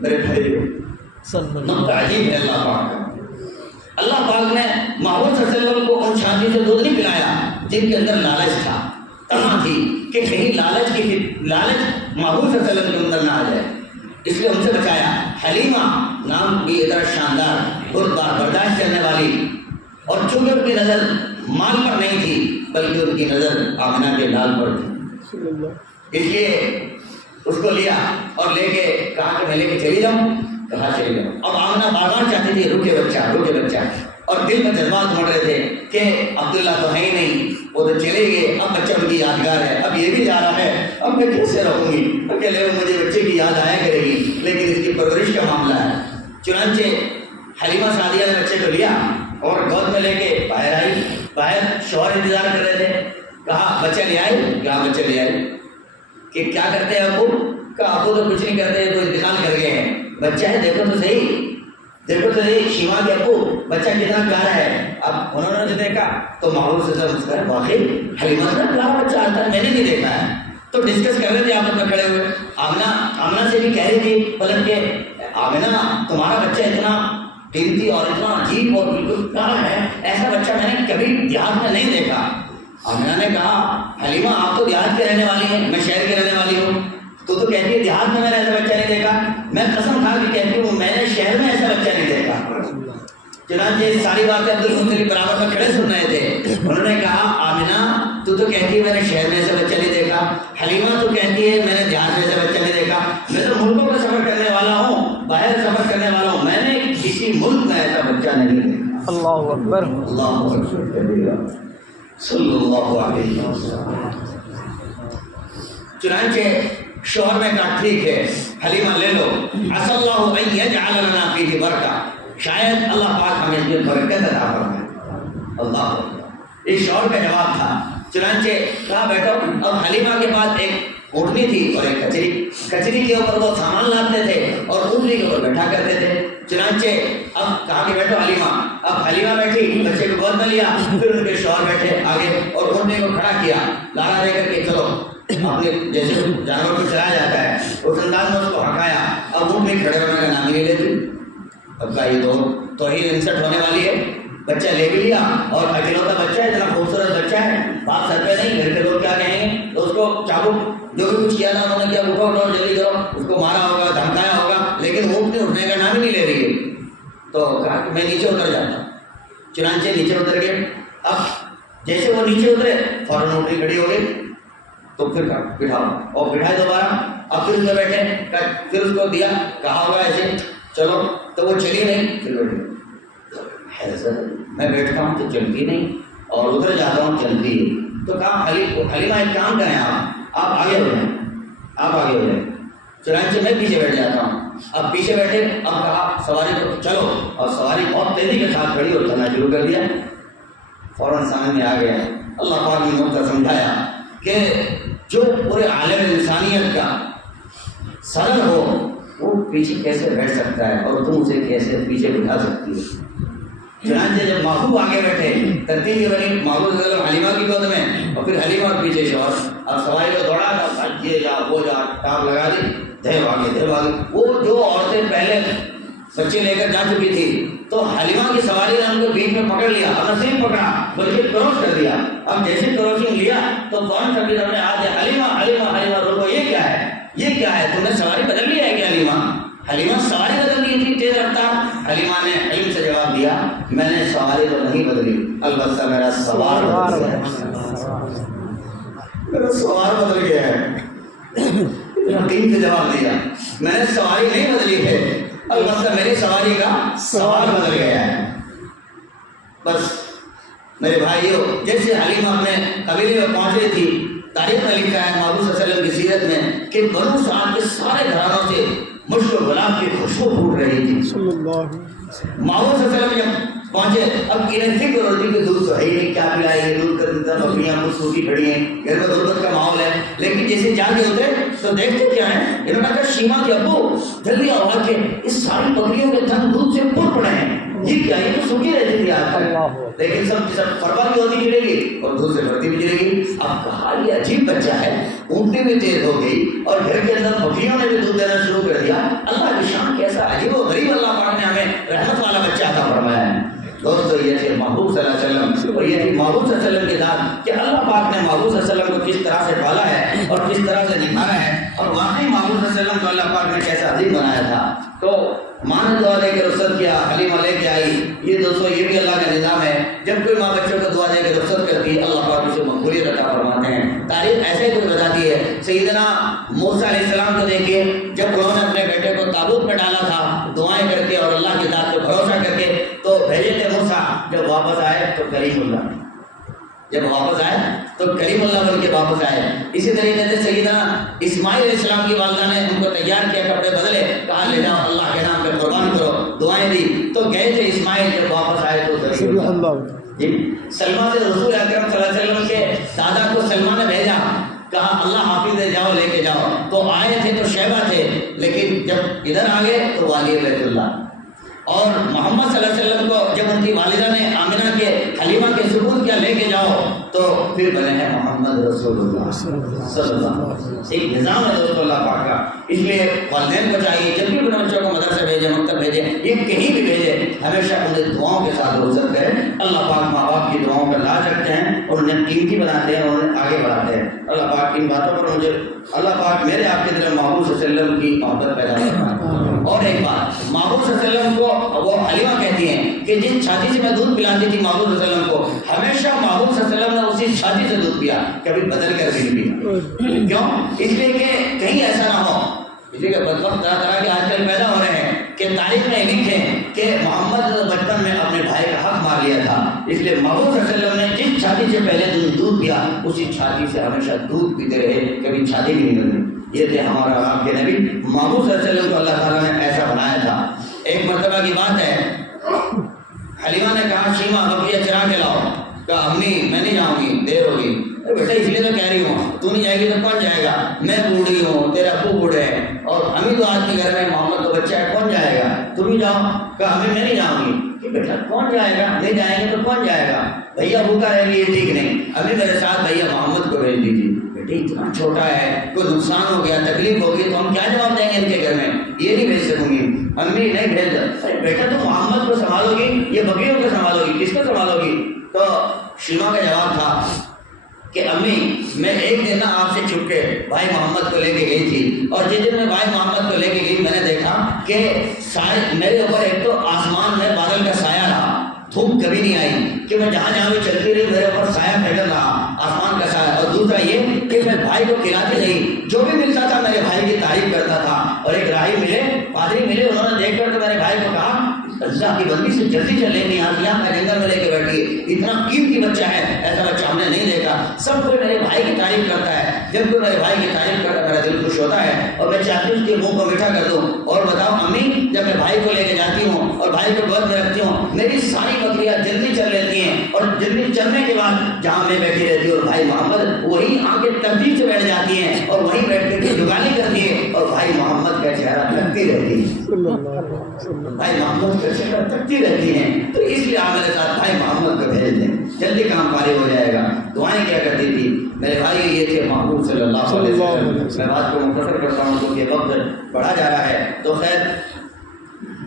میرے بھائی عجیب ہے اللہ پاک، اللہ پاک نے محمود صلی اللہ علیہ وسلم کو ان چھاتی سے دودھ نہیں پلایا جن کے اندر لالچ تھا، تمام تھی کہ کہیں لالچ محمود صلی اللہ علیہ وسلم کے اندر نہ آ جائے، اس لیے ان سے بچایا۔ حلیمہ نام بھی ادھر شاندار، بردبار، برداشت کرنے والی، اور چونکہ ان کی نظر مال پر نہیں تھی بلکہ ان کی نظر آمنہ کے لال پر تھی، اس لیے اس کو لیا اور لے کے کہا کہ میں لے کے چلی جاؤں، کہا چلی جاؤں۔ اب آمنہ بار بار چاہتی تھی رکے بچہ، اور دل میں جذبات مڑ رہے تھے کہ عبداللہ تو ہے ہی نہیں، وہ تو چلے گئے، اب بچہ ان کی یادگار ہے، اب یہ بھی جا رہا ہے، اب میں کیسے رہوں گی اکیلے، مجھے بچے کی یاد آیا کرے گی، لیکن اس کی پرورش کا معاملہ ہے۔ چنانچہ حلیمہ سعدیہ نے بچے کو لیا اور گود میں لے کے باہر آئی، باہر شوہر انتظار کر رہے تھے، کہا بچہ لے آئے، کہا بچہ لے آئے، کہ کیا کرتے ہیں ابو؟ کہا ابو تو کچھ نہیں کرتے، تو انتقال کر گئے ہیں، بچہ ہے دیکھو تو صحیح شیما کے ابو بچہ کتنا پیارا ہے۔ اب انہوں نے جو دیکھا تو محمود صلی اللہ علیہ وسلم واقعی حلیمہ اتنا پیارا بچہ آتا ہے، میں نے نہیں دیکھا ہے، تو ڈسکس کر رہے تھے آپس میں کھڑے ہوئے۔ آمنہ سے بھی کہہ رہی تھی پلٹ کے، آمنہ تمہارا بچہ اتنا قیمتی اور اتنا عجیب اور بالکل پیارا ہے، ایسا بچہ میں نے کبھی دیہات میں نہیں دیکھا۔ آمنہ نے کہا حلیمہ آپ تو دیہات کے رہنے والی ہیں، میں شہر کی رہنے والی ہوں، تو کہتی ہے دیہات میں نے ایسا بچہ نہیں دیکھا، میں قسم کھا کے کہتی ہوں میں نے شہر میں ایسا بچہ نہیں دیکھا۔ چنانچہ ساری باتیں عبدالمطلب برابر میں کھڑے سن رہے تھے، انہوں نے کہا آمنہ تو کہتی ہے میں نے شہر میں ایسا بچہ نہیں دیکھا، حلیمہ تو کہتی ہے میں نے دیہات میں ایسا بچہ نہیں دیکھا، میں تو ملکوں میں سفر کرنے والا ہوں، باہر سفر کرنے والا ہوں، میں نے کسی ملک میں ایسا بچہ نہیں دیکھا۔ اللہ اکبر، اللہ اکبر صلی اللہ علیہ وسلم۔ چنانچہ شوہر نے کہا ٹھیک ہے حلیمہ لے لو، عسى اللہ ان یجعل لنا فیہ برکہ، شاید اللہ پاک ہمیں اس میں برکت عطا فرمائے۔ اللہ اس شوہر کا جواب تھا۔ چنانچہ کہا بیٹھو، اب حلیمہ کے پاس ایک اونٹنی تھی اور ایک کچری کے اوپر وہ سامان لاتے تھے اور اونٹنی کے اوپر بیٹھا کرتے تھے۔ چنانچہ اب کہا کہ بیٹھو حلیمہ، اب حلیمہ بیٹھی، بچے کو گود میں لیا، پھر ان کے شوہر بیٹھے آگے اور اونٹنی کو کھڑا کیا، لاڑا دے کر کے چلو اپنے جیسے جانور کو چلایا جاتا ہے اس انداز میں اس کو ہٹایا۔ اب اونٹنی کھڑے ہونے کا نام ہی لے لیتی، اب کا یہ توہین انسٹ ہونے والی ہے۔ بچہ لے بھی لیا اور اکیلوتا بچہ ہے، اتنا خوبصورت بچہ ہے، بات سر پہ نہیں، گھر کے لوگ کیا کہیں گے، تو اس کو چابک جو بھی کچھ کیا تھا انہوں نے کیا، اٹھو جلدی کرو، اس کو مارا ہوگا، دھمکایا ہوگا، لیکن اونٹنی اٹھنے کا نام ہی نہیں لے رہی ہے۔ تو کہا کہ میں نیچے اتر جاتا ہوں۔ چنانچہ نیچے اتر گئے۔ اب جیسے وہ نیچے اترے فوراً اونٹنی کھڑی ہو گئی، تو پھر بٹھاؤ اور بٹھائے دوبارہ، اب پھر اس میں بیٹھے، پھر اس کو دیا، کہا ہوگا ایسے چلو، تو وہ چلی نہیں، پھر بیٹھے، میں بیٹھتا ہوں تو چلتی نہیں اور ادھر جاتا ہوں چلتی ہے۔ تو کہا حلیمہ ایک کام کریں، آپ آگے ہو جائیں، چنانچہ میں پیچھے بیٹھ جاتا ہوں۔ اب پیچھے بیٹھے، اب کہا سواری کو چلو، اور سواری بہت تیزی کے ساتھ کھڑی اور چلنا شروع کر دیا، فوراً سامنے میں آ گیا۔ اللہ پاک نے نقطہ سمجھایا کہ جو پورے عالم انسانیت کا صدر ہو وہ پیچھے کیسے بیٹھ سکتا ہے اور تم اسے کیسے پیچھے بٹھا سکتی ہے۔ چنانچہ جب محبوب آگے بیٹھے، ترتیب کے بنی محبوب صلی اللہ علیہ وسلم حلیمہ کی گود میں اور پھر حلیمہ اور پیچھے شوہر، اب سواری کو دوڑا تھا، یہ جا وہ جا، ٹاپ لگا دی، دھیب آگے۔ وہ جو عورتیں پہلے بچے لے کر جا چکی تھی تو حلیمہ کی سواری نے ان کو بیچ میں پکڑ لیا، اور نہ صرف پکڑا بلکہ کراس کر دیا۔ اب جیسے کراسنگ لیا تو فوراً سب کی طرف آ گیا، حلیمہ روکو، یہ کیا ہے، تم نے سواری بدل لی ہے کیا؟ حلیمہ سواری بدل لی تھی تیز رفتار؟ حلیمہ نے علم سے جواب دیا، میں نے سواری تو نہیں بدلی، البتہ میرا سوار بدل گیا ہے۔ یقین سے جواب دیا، میں نے سواری نہیں بدلی ہے، البتہ میری سواری کا سوار بدل گیا ہے۔ بس میرے بھائیو، جیسے حلیمہ اپنے قبیلے میں پہنچی تھی، تاریخ میں لکھا ہے محمود صلی اللہ علیہ وسلم کی سیرت میں کہ بنو سعد کے سارے گھرانوں سے مشک و گلاب کی خوشبو پھوٹ رہی تھی۔ محمود صلی اللہ علیہ وسلم جب پہنچے، اب انہیں فکر ہوتی کہ دودھ تو ہے ہی نہیں، کیا پلائے گے، دودھ کا دیتا، بکریاں کچھ سوکھی کھڑی ہیں، گھر میں غربت کا ماحول ہے، لیکن جیسے جا کے اترے تو دیکھتے کیا ہیں؟ انہوں نے کہا شیما کے ابو جلدی آواز کے اس ساری بکریوں کے تھن دودھ سے پھول پڑے ہیں، یہ کیا، یہ تو سوکھی رہتی تھی آج تک، لیکن سب فرما بھی ہوتی گرے گی اور دودھ سے بھرتی بھی گرے گی۔ اب کہا یہ عجیب بچہ ہے، اونٹنی بھی تیز ہو گئی اور گھر کے اندر بکریوں نے بھی دودھ دینا شروع کر دیا۔ اللہ کی شان کیسا عجیب و غریب اللہ پاک نے ہمیں رحمت والا بچہ عطا فرمایا ہے۔ دوستو یہ تھے محبوب صلی اللہ علیہ وسلم، اور یہ تھی محبوب صلی اللہ علیہ وسلم کی ذات کہ اللہ پاک نے محبوب صلی اللہ علیہ وسلم کو کس طرح سے پالا ہے اور کس طرح سے نکھارا ہے، اور واقعی محبوب صلی اللہ علیہ وسلم کو اللہ پاک نے کیسا عظیم بنایا تھا۔ تو ماں نے دعا دے کے رخصت کیا، حلیمہ لے کے آئی، یہ دوستو یہ بھی اللہ کا نظام ہے، جب کوئی ماں بچوں کو دعا دے کے رخصت کرتی ہے اللہ پاک اسے مقبولیت عطا فرماتے ہیں۔ تاریخ ایسے ہی کچھ بتاتی ہے، سیدنا موسیٰ علیہ السلام کو دیکھیے، جب انہوں نے اپنے بیٹے کو تابوت میں ڈالا تھا دعائیں کر کے اور اللہ کی ذات پہ بھروسہ کر کے، تو بھیجے تھے موسیٰ، جب واپس آئے تو کریم اللہ، جب واپس آئے تو کریم اللہ بن کے واپس آئے۔ اسی طریقے سے سیدنا اسماعیل علیہ السلام کی والدہ نے ان کو تیار کیا، کپڑے بدلے، کہا لے جاؤ اللہ کے نام پہ قربان کرو، دعائیں دی، تو گئے تھے اسماعیل، جب واپس آئے تو کریم اللہ۔ جی سلمہ سے رسول اکرم صلی اللہ علیہ وسلم کے دادا کو سلمہ نے بھیجا، کہا اللہ حافظ ہے جاؤ لے کے جاؤ، تو آئے تھے تو شیبہ تھے، لیکن جب ادھر آ گئے تو والی بیت اللہ۔ اور محمد صلی اللہ علیہ وسلم کو جب ان کی والدہ نے آمنہ کے حلیمہ کے ثبوت کیا لے کے جاؤ، تو پھر بنے ہیں محمد رسول اللہ صلی اللہ علیہ وسلم۔ ایک نظام ہے دوستو اللہ پاک کا، اس لیے والدین کو چاہیے جب بھی اپنے بچوں کو مدرسے بھیجیں، مکتب بھیجیں، یہ کہیں بھی بھیجیں، ہمیشہ انہیں دعاؤں کے ساتھ روزت کریں۔ اللہ پاک ماں باپ کی دعاؤں کا لاج رکھتے ہیں اور انہیں قیمتی بناتے ہیں اور انہیں آگے بڑھاتے ہیں۔ اللہ پاک ان باتوں پر مجھے اللہ پاک میرے آپ کے دل میں محبوب صلی اللہ علیہ وسلم کی محبت پیدا کرنا۔ اور ایک بات، محبوب صلی اللہ علیہ وسلم کو وہ حلیمہ کہتی ہیں کہ جس چھاتی سے میں دودھ پلاتی تھی محبوب صلی اللہ علیہ وسلم کو، ہمیشہ محبوب صلی اللہ علیہ وسلم نے اسی چھاتی سے دودھ پیا، کبھی بدل کر بھی نہیں پیا۔ کیوں؟ اس لیے کہ کہیں ایسا نہ ہو، اس لیے کہ بدبخت طرح طرح کے آج کل پیدا ہو رہے ہیں کہ تاریخ میں لکھیں کہ محمد بچپن میں اپنے بھائی کا حق مار لیا تھا، اس لیے محبوب صلی اللہ علیہ وسلم نے جس چھاتی سے پہلے دودھ پیا اسی چھاتی سے ہمیشہ دودھ پیتے رہے، کبھی چھاتی بھی نہیں بدلی۔ یہ تھے ہمارا آپ کے نبی محبوب صلی اللہ علیہ وسلم کو اللہ تعالیٰ نے ایسا بنایا تھا۔ ایک مرتبہ کی بات ہے، حلیمہ نے کہا شیما بکریاں چرا کے لاؤ، کہا امی میں نہیں جاؤں گی، دیر ہوگی۔ بیٹا اس لیے تو کہہ رہی ہوں، تو نہیں جائے گی تو کون جائے گا، میں بوڑھی ہوں، تیرے ابو بوڑھے ہیں اور امی تو آج کے گھر میں محمد تو بچہ ہے، کون جائے گا، تم ہی جاؤ۔ کہا امی میں نہیں جاؤں گی۔ کہ بیٹا کون جائے گا، نہیں جائیں گے تو کون جائے گا، بھیا بھوکا رہے گی یہ ٹھیک نہیں، ابھی میرے ساتھ بھیا محمد کو بھیج دیجیے۔ اتنا چھوٹا ہے، کوئی نقصان ہو گیا، تکلیف ہوگی تو ہم کیا جواب دیں گے ان کے گھر میں، یہ نہیں بھیج سکوں گی، امی نہیں بھیج دو۔ بیٹا تم محمد کو سنبھالو گی، یہ بکریوں کو سنبھالو گی، کس کو سنبھالو گی؟ تو شیما کا جواب تھا کہ امی میں ایک دن نا آپ سے چھپ کے بھائی محمد کو لے کے گئی تھی، اور جس دن میں بھائی محمد کو لے کے گئی میں نے دیکھا کہ میرے اوپر ایک تو آسمان میں بادل کا سایہ رہا، دھوپ کبھی نہیں آئی، کہ میں جہاں جہاں بھی چلتی رہی میرے اوپر سایہ پھیل رہا، آسمان کا سایہ۔ اور دوسرا یہ کہ میں بھائی کو کھلاتی رہی، جو بھی ملتا تھا میرے بھائی کی تعریف کرتا تھا۔ اور ایک راہی ملے، پادری ملے، انہوں نے دیکھ کر تو میرے بھائی کو کہا اللہ کی بندی سے جلدی چلے، نہیں آتی آپ میں جنگل میں لے کے بیٹھی، اتنا قیمتی بچہ ہے، ایسا بچہ ہم نے نہیں دیکھا۔ سب کوئی میرے بھائی کی تعریف کرتا ہے، جب کوئی میرے بھائی کی تعریف کرتا ہے میرا دل خوش ہوتا ہے اور میں چاہتی ہوں اس کے منہ کو میٹھا کر دوں۔ اور بتاؤ امی جب میں بھائی کو لے کے جاتی ہوں اور بھائی کو گود میں رکھتی ہوں، میری ساری بکریاں جلدی چل لیتی ہیں، اور جلدی چلنے کے بعد جہاں میں بیٹھی رہتی ہوں اور بھائی محمد وہی آنکھیں ترتیب سے بیٹھ جاتی ہیں اور وہیں بیٹھ کے جگالی کرتی ہے اور بھائی محمد کا چہرہ تکتی رہتی ہے، بھائی محمد کا چہرہ تکتی رہتی ہیں۔ تو اس لیے آپ میرے ساتھ بھائی محمد کو بھیج دیں، جلدی کام فارغ ہو جائے گا۔ دعائیں کیا کرتی تھی میرے بھائی، یہ تھے محبوب صلی اللہ علیہ وسلم۔ میں بات کو مختصر کرتا ہوں کیونکہ وقت بڑھا جا رہا ہے۔ تو خیر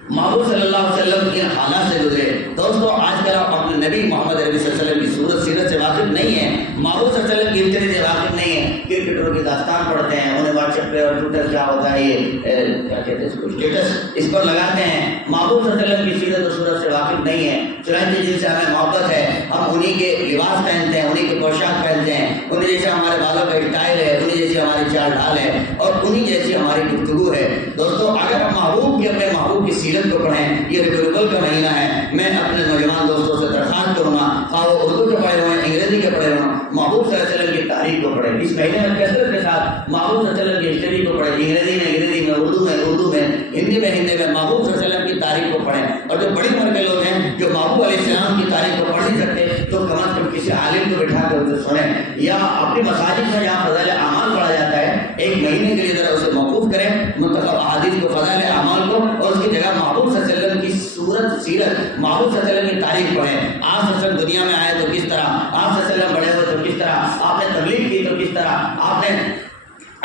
محبوب صلی اللہ علیہ وسلم کے حالات سے گزرے۔ دوستو آج کل آپ اپنے نبی محمد عربی صلی اللہ علیہ وسلم کی صورت سیرت سے واقف نہیں ہیں، محبوب صلی اللہ علیہ وسلم کی ہسٹری سے واقف نہیں ہیں، کرکٹروں کی داستان پڑھتے ہیں، انہیں واٹس ایپ پہ اور ٹویٹر کیا ہوتا ہے یہ کیا کہتے ہیں اس کو اسٹیٹس اس پر لگاتے ہیں، محبوب صلی اللہ علیہ وسلم کی سیرت و صورت سے واقف نہیں ہیں۔ چنانچہ جن سے ہمیں محبت ہے ہم انہی کے لباس پہنتے ہیں، انہی کے پوشاک پہنتے ہیں، انہیں جیسے ہمارے بالوں کا اسٹائل ہے، انہیں جیسی ہماری چال ڈھال ہے اور انہی جیسی ہماری گفتگو ہے۔ دوستو اگر ہم محبوب کی اپنے محبوب کی سیرت کو پڑھیں، یہ ربیع الاول کا مہینہ ہے، میں اپنے نوجوان دوستوں سے درخواست کروں گا خواہ وہ اردو کے پڑھے ہوئے انگریزی کے پڑھے ہوئے، محبوب صلی اللہ علیہ وسلم کی تاریخ کو پڑھیں۔ اس مہینے میں کثرت کے ساتھ محبوب صلی اللہ علیہ وسلم کی ہسٹری کو پڑھیں، انگریزی میں اردو میں ہندی میں محبوب صلی اللہ علیہ وسلم کی تاریخ کو پڑھیں۔ اور جو بڑی عمر کے لوگ ہیں جو محبوب علیہ السلام کی تاریخ کو پڑھ نہیں سکتے تو کم از کم کسی عالم عالم کو بٹھا کر اسے سنیں، یا اپنی مساجد میں جہاں فضائل اعمال پڑھا جاتا ہے ایک مہینے کے لیے ذرا اسے موقوف کریں منتخب احادیث کو، فضائل اعمال کو، اور اس کی جگہ محبوب صلی اللہ علیہ وسلم کی صورت سیرت، محبوب صلی اللہ علیہ وسلم کی تاریخ پڑھیں. آپ صلی اللہ علیہ وسلم دنیا میں آئے تو کس طرح، آپ صلی اللہ علیہ وسلم بڑے ہوئے تو کس طرح، آپ نے تبلیغ کی تو کس طرح، آپ نے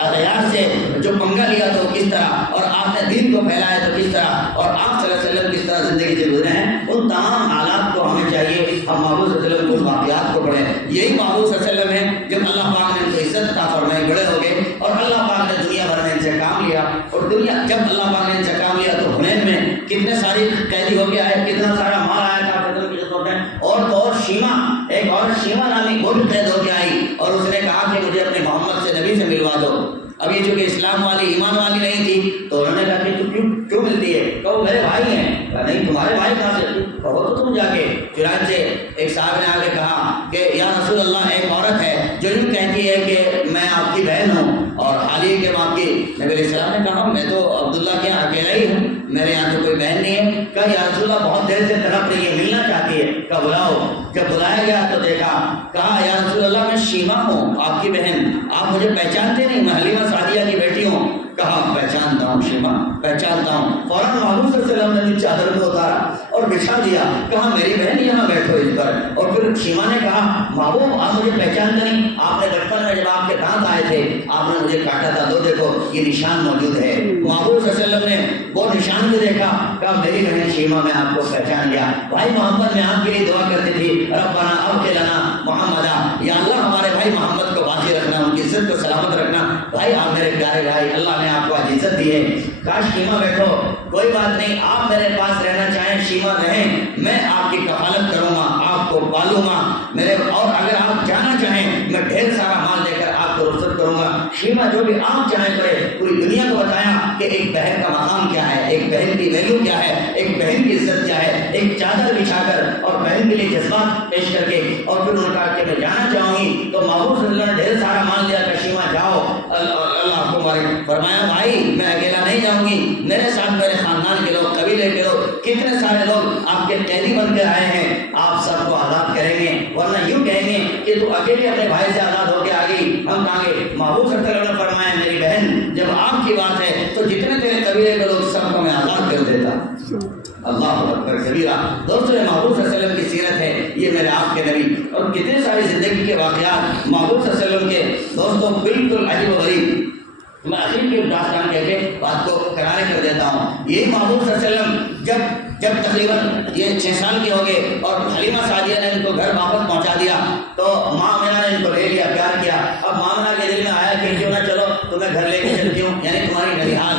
اغیار سے جو پنگا لیا تو کس طرح، اور آپ نے دین کو پھیلایا تو کس طرح، اور آپ صلی اللہ علیہ وسلم کس طرح زندگی سے گزرے ہیں، ان تمام حالات کو ہمیں چاہیے ہم محبوب صلی اللہ علیہ وسلم کے واقعات کو پڑھیں. یہی محبوب صلی اللہ علیہ وسلم ہے جب اللہ پاک نے ان کو عزت عطا فرمائی، بڑے ہو گئے، اور اللہ پاک نے دنیا بھر میں ان سے کام لیا، اور دنیا جب اللہ پاک نے ان سے کام لیا تو حنین میں کتنے ساری قیدی ہو کے آئے، کتنا سارا مال آیا تھا قتل کی خدمت میں. اور شیما، ایک اور شیما نامی وہ بھی قید ہو کے آئی، اور اس نے کہا کہ مجھے اپنے محمد سے، نبی سے ملوا دو. اب یہ چونکہ اسلام والی ایمان والی نہیں تھی تو انہوں نے کہا کہ تم کیوں ملتی ہے؟ کہو میرے بھائی ہیں. کہا نہیں تمہارے بھائی کہاں سے؟ کہو تو تم جا کے. چنانچہ ایک صاحب نے آ کے کہا کہ یا رسول اللہ ایک عورت ہے جو یوں کہتی ہے کہ میں آپ کی بہن ہوں اور حالیہ کے باپ کی. نبی علیہ السلام نے کہا میں تو عبداللہ کے یہاں اکیلا ہی ہوں، میرے یہاں تو کوئی بہن نہیں ہے. کہا یا رسول اللہ بہت دیر سے تڑپ رہی ہے، ملنا چاہتی ہے. کہا بلاؤ. جب بلایا گیا تو دیکھا، کہا یا رسول اللہ میں شیما ہوں آپ کی بہن، آپ مجھے پہچانتے نہیں؟ میں حلیمہ سعدیہ کی بیٹی ہوں. کہا پہچانتا ہوں شیما، پہچانتا ہوں. فوراً محبوب صلی اللہ علیہ وسلم نے چادر کو اتارا اور بچھا دیا. کہا میری بہن یہاں بیٹھو اس پر. اور پھر شیما نے کہا محبوب آپ مجھے پہچانتے نہیں؟ آپ نے بچپن میں جب آپ کے دانت آئے تھے آپ نے مجھے کاٹا تھا، دو دیکھو یہ نشان موجود ہے. محبوب صلی اللہ علیہ وسلم نے وہ نشان بھی دیکھا. کہا میری بہن شیما میں آپ کو پہچان گیا. بھائی محمد میں آپ کے لیے دعا کرتی تھی ربنا ابقِ لنا محمدا، یا اللہ ہمارے بھائی محمد کو باقی رکھنا، ان کی عزت کو سلامت رکھنا. بھائی آپ میرے پیارے بھائی، اللہ نے آپ کو آج عزت دی ہے. کاش شیما بیٹھو، کوئی بات نہیں، آپ میرے پاس رہنا چاہیں شیما رہیں، میں آپ کی کفالت کروں گا، آپ کو پالوں گا میرے، اور اگر آپ جانا چاہیں میں ڈھیر سارا مال دے کر آپ کو رخصت کروں گا. شیما جو بھی آپ چاہیں کرے. پوری دنیا کو بتایا کہ ایک بہن کا مقام کیا ہے، ایک بہن کی ویلیو کیا ہے، ایک بہن کی عزت کیا ہے. ایک چادر بچھا کر اور بہن کے لیے جذبات پیش کر کے، اور پھر انہوں نے کہا کہ میں جانا چاہوں گی. تو محبوب صلی اللہ نے ڈھیر سارا مال دیا کہ شیما جاؤ. اللہ کو فرمایا بھائی میں اکیلا نہیں جاؤں گی، میرے ساتھ میرے خاندان کے لوگ، قبیلے کے لوگ، کتنے سارے لوگ آپ کے قیدی بن کے آئے ہیں، آپ سب کو آزاد کریں گے. ورنہ یوں کہیں گے کہ تو اکیلے اپنے بھائی سے آزاد ہو کے آ گئی، ہم کہیں گے. محبوب صلی اللہ علیہ وسلم نے فرمایا میری بہن جب آپ کی بات ہے تو جتنے تیرے قبیلے کے لوگ سب کو میں آزاد کر دیتا. اللہ اکبر کبیرہ. دوستوں یہ محبوب صلی اللہ علیہ وسلم کی سیرت ہے، یہ میرے آپ کے نبی، اور کتنے ساری زندگی کے واقعات محبوب صلی اللہ علیہ وسلم کے. دوستوں بالکل عجیب و غریب. میں عجیب کی داستان کہہ کے بات کو کنارے کر دیتا ہوں. یہ محبوب صلی اللہ علیہ وسلم جب تقریباً یہ 6 سال کے ہو گئے اور حلیمہ سعدیہ نے ان کو گھر واپس پہنچا دیا تو ماں آمنہ نے ان کو لے لیا، پیار کیا. اب ماں آمنہ کے دل میں آیا کہ کیوں نہ چلو تمہیں گھر لے کے چلتی ہوں، یعنی تمہاری ننیحال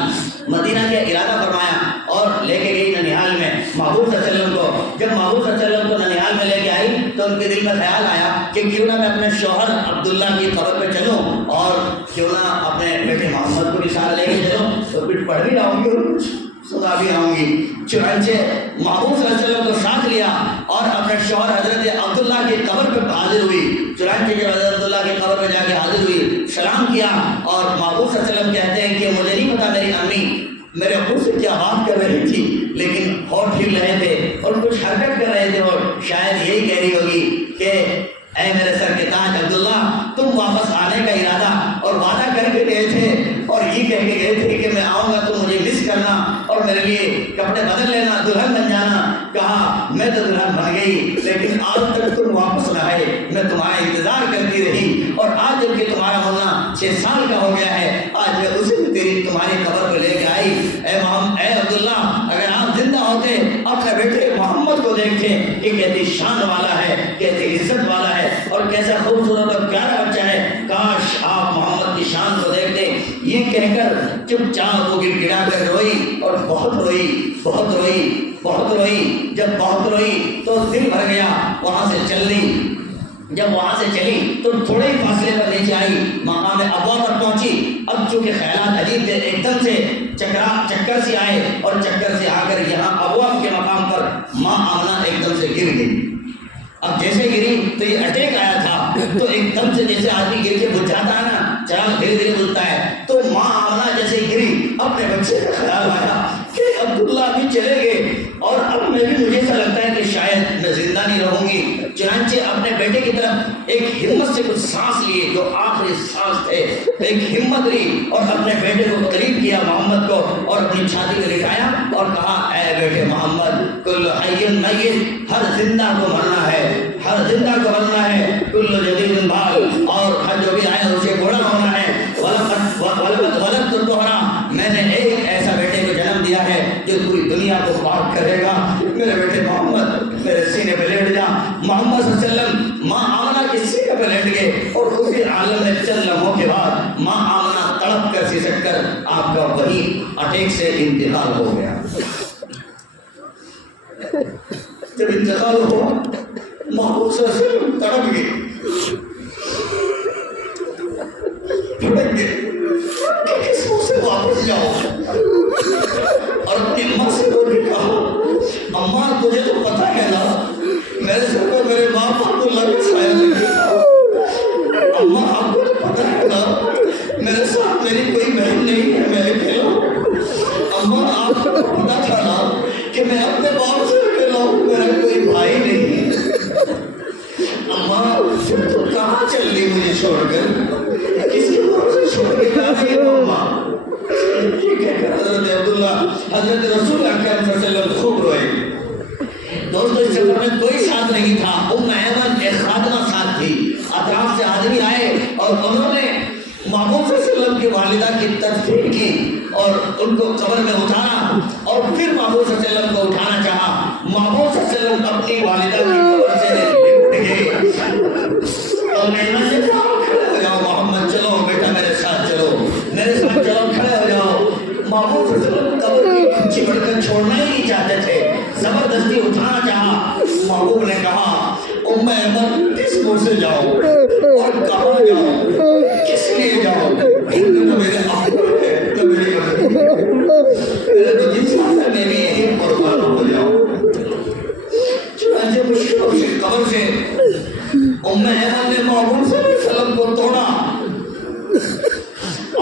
مدینہ کے ارادہ فرمایا اور لے کے گئی ننیحال میں محبوب صلی اللہ علیہ وسلم کو. جب محبوب صلی اللہ علیہ وسلم کو ننیحال میں لے کے آئی تو ان کے دل میں خیال آیا کہ کیوں نہ میں اپنے شوہر عبداللہ کی قبر پہ چلوں اور کیوں نہ اپنے بیٹے محمد کو بھی ساتھ لے کے چلوں تو کچھ پڑھ بھی آؤں گی اور سنا بھی آؤں گی. چنانچہ محبوب صلی اللہ علیہ وسلم کو ساتھ لیا اور اپنے شوہر حضرت عبداللہ کی قبر پہ حاضر ہوئی. چنانچہ جب حضرت عبداللہ کی قبر پہ جا کے حاضر ہوئی، سلام کیا، اور محبوب صلی اللہ علیہ وسلم کہتے ہیں کہ مجھے نہیں پتا میری امی میرے ابو سے کیا بات کر رہی تھی، لیکن ہونٹ ہل رہے تھے اور کچھ حرکت کر رہے تھے، اور شاید یہی کہہ رہی ہوگی کہ اے میرے سر کے تاج عبداللہ، تم واپس آنے کا ارادہ اور وعدہ کر کے گئے تھے اور یہ کہہ کے گئے تھے کہ میں آؤں گا تو مجھے مس کرنا اور میرے لیے کپڑے بدل لینا، دلہن بن جانا. کہا میں تو دلہن بن گئی لیکن آج تک تم واپس نہ آئے، میں تمہارا انتظار کرتی رہی، اور آج جب کہ تمہارا ہونا 6 سال کا ہو گیا ہے، آج میں اسے بھی تمہاری قبر پہ لے کے آئی. اے عبداللہ، اگر آپ زندہ ہوتے اپنے بیٹے محمد کو دیکھتے کہ کیسی شان والا ہے، کیسی عزت والا ہے اور کیسا خوبصورت اور پیارا بچہ ہے، کاش آپ محمد کی شان کو دیکھتے. یہ کہہ کر چپ چاپ وہ گر گڑا کر روئی اور بہت روئی بہت روئی بہت روئی. جب بہت روئی تو دل بھر گیا. وہاں سے چلی، جب وہاں سے چلی تو تھوڑے ہی فاصلے پر نیچے آئی، مقام ابوا پر پہنچی. اب چونکہ خیالات عجیب تھے، ایک دم سے چکر سے آئے اور چکر سے آ کر یہاں ابوا کے مقام پر ماں آمنہ ایک دم سے گر گئی. اب جیسے گری تو یہ اٹیک آیا تھا، تو ایک دم سے جیسے آدمی گر کے بجھ جاتا ہے نا، چراغ دھیرے دھیرے بجھتا ہے، تو ماں آمنہ جیسے گری اپنے بچے کا خیال آیا کہ عبداللہ بھی چلے گئے اور اب مجھے ایسا لگتا ہے کہ شاید میں زندہ نہیں رہوں گی. چنانچہ اپنے بیٹے کی طرف ایک ہمت سے کچھ سانس لیے جو آخری سانس تھے، ایک ہمت لی اور اپنے بیٹے کو قریب کیا محمد کو اور اپنی چھاتی پہ لٹایا اور کہا اے بیٹے محمد کل حی میت، ہر زندہ کو مرنا ہے، ہر زندہ کو مرنا ہے، کل جدید بال، اور ہر جو بھی آئے اسے بوڑھا ہونا ہے، ولد تمہارا، میں نے ایک ایسا بیٹے کو جنم دیا ہے جو پوری دنیا کو پاک کرے گا، میرے بیٹے محمد میرے سینے پہ لیٹ جا۔ محمد صلی اللہ علیہ وسلم ماں آمنہ کے سینے پہ لیٹ گئے اور اسی عالم میں چند لمحوں کے بعد ماں آمنہ تڑپ کر سسک کر آپ کا وہی اٹیک سے انتقال ہو گیا۔ جب انتقال ہوا محمد صلی اللہ علیہ وسلم تڑپ گئے، پھٹک گئے کہ کس منہ سے واپس جاؤ، اور اپنی اماں سے بول کے کہا اماں تجھے تو پتہ ہے نا میرے سر پہ میرے باپ عبداللہ کا سایہ نہیں تھا، اماں آپ کو تو پتہ ہے نا میرے ساتھ میری کوئی بہن نہیں ہے، میں اکیلا ہوں، اماں آپ کو پتہ تھا نا کہ میں اپنے باپ سے اکیلا ہوں، میرا کوئی بھائی نہیں ہے، اماں پھر تو کہاں چل لی مجھے چھوڑ کر، کس کے باپ سے چھوڑ کے کہاں گئی اماں؟ یہ کہہ کر حضرت عبداللہ حضرت رسول اکرم صلی اللہ علیہ وسلم خوب روئے۔ دوستو اس سفر میں کوئی ساتھ نہیں تھا، ایمن ایک خادمہ ساتھ تھی، اطراف سے آدمی آئے اور انہوں نے محمود صلی اللہ علیہ وسلم کی والدہ کی تدفین کی اور ان کو قبر میں اتارا اور پھر محمود صلی اللہ علیہ وسلم کو اٹھانا چاہا، محمود صلی اللہ علیہ وسلم اپنی والدہ کی قبر سے لپٹ گئے اور ایمن نے کہا کھڑے ہو جاؤ محمد، چلو بیٹا میرے ساتھ چلو، میرے ساتھ چلو، کھڑے ہو جاؤ۔ محمود صلی اللہ علیہ وسلم قبر کی چمڑ کر چھوڑنا ہی نہیں چاہتے تھے، زبردستی اٹھانا چاہا۔ محبوب نے کہا ام ایمن کس منہ سے جاؤ اور کہاں جاؤ، کس لیے جاؤ، نہ میرے آقا ہے نہ میری امن ہے، میرا تو جی چاہتا ہے میں بھی یہی قربان ہو جاؤں۔ چنانچہ مشکلوں سے قبر سے ام ایمن نے محمود صلی اللہ علیہ وسلم کو توڑا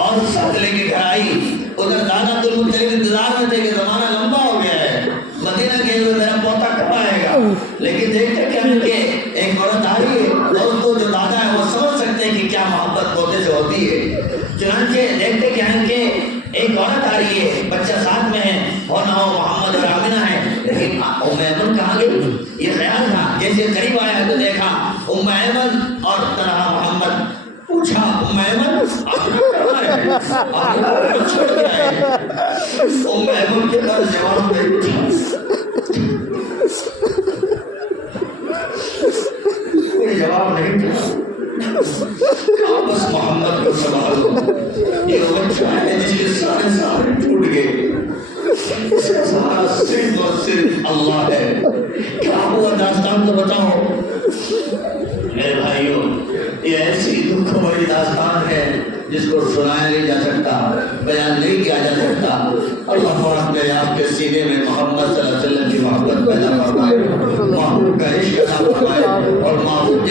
اور ساتھ لے کے گھر آئی۔ ادھر دادا المطلب انتظار میں تھے کہ زمانہ لمبا ہو گیا ہے، مدینہ کے ہوئے میرا پوتا کب آئے گا، لیکن دیکھتے کیا کہ ایک عورت آ رہی ہے، دوستو جو دادا ہے وہ سمجھ سکتے ہیں کہ کیا محبت پوتے سے ہوتی ہے۔ چنانچہ دیکھتے کیا ہے کہ ایک عورت آ رہی ہے، بچہ ساتھ میں ہے، ہو نہ ہو محمد اور آمنہ ہے، لیکن ام ایمن کہاں گئی؟ یہ خیال تھا، جیسے قریب آیا تو دیکھا ام ایمن اور طرح محمد۔ پوچھا ام ایمن آپ کہاں ہے؟ آپ چھوڑ کے آئے؟ ام ایمن کے پاس جواب نہیں تھا، کوئی جواب نہیں تھا، کہا بس محمد کو سنبھالو، یہ بچہ ہے جس کے سارے ٹوٹ گئے، اس کا سارا صرف اور صرف اللہ ہے، کیا ہوا داستان تو بتاؤ۔ میرے بھائیوں یہ ایسی دکھ بھری داستان ہے جس کو سنایا نہیں جا سکتا، بیان نہیں کیا جا سکتا۔ اللہ پاک میرے آپ کے سینے میں محمد صلی اللہ علیہ وسلم کی محبت پیدا فرمائے، محبوب کا عشق عطا فرمائے اور محبوب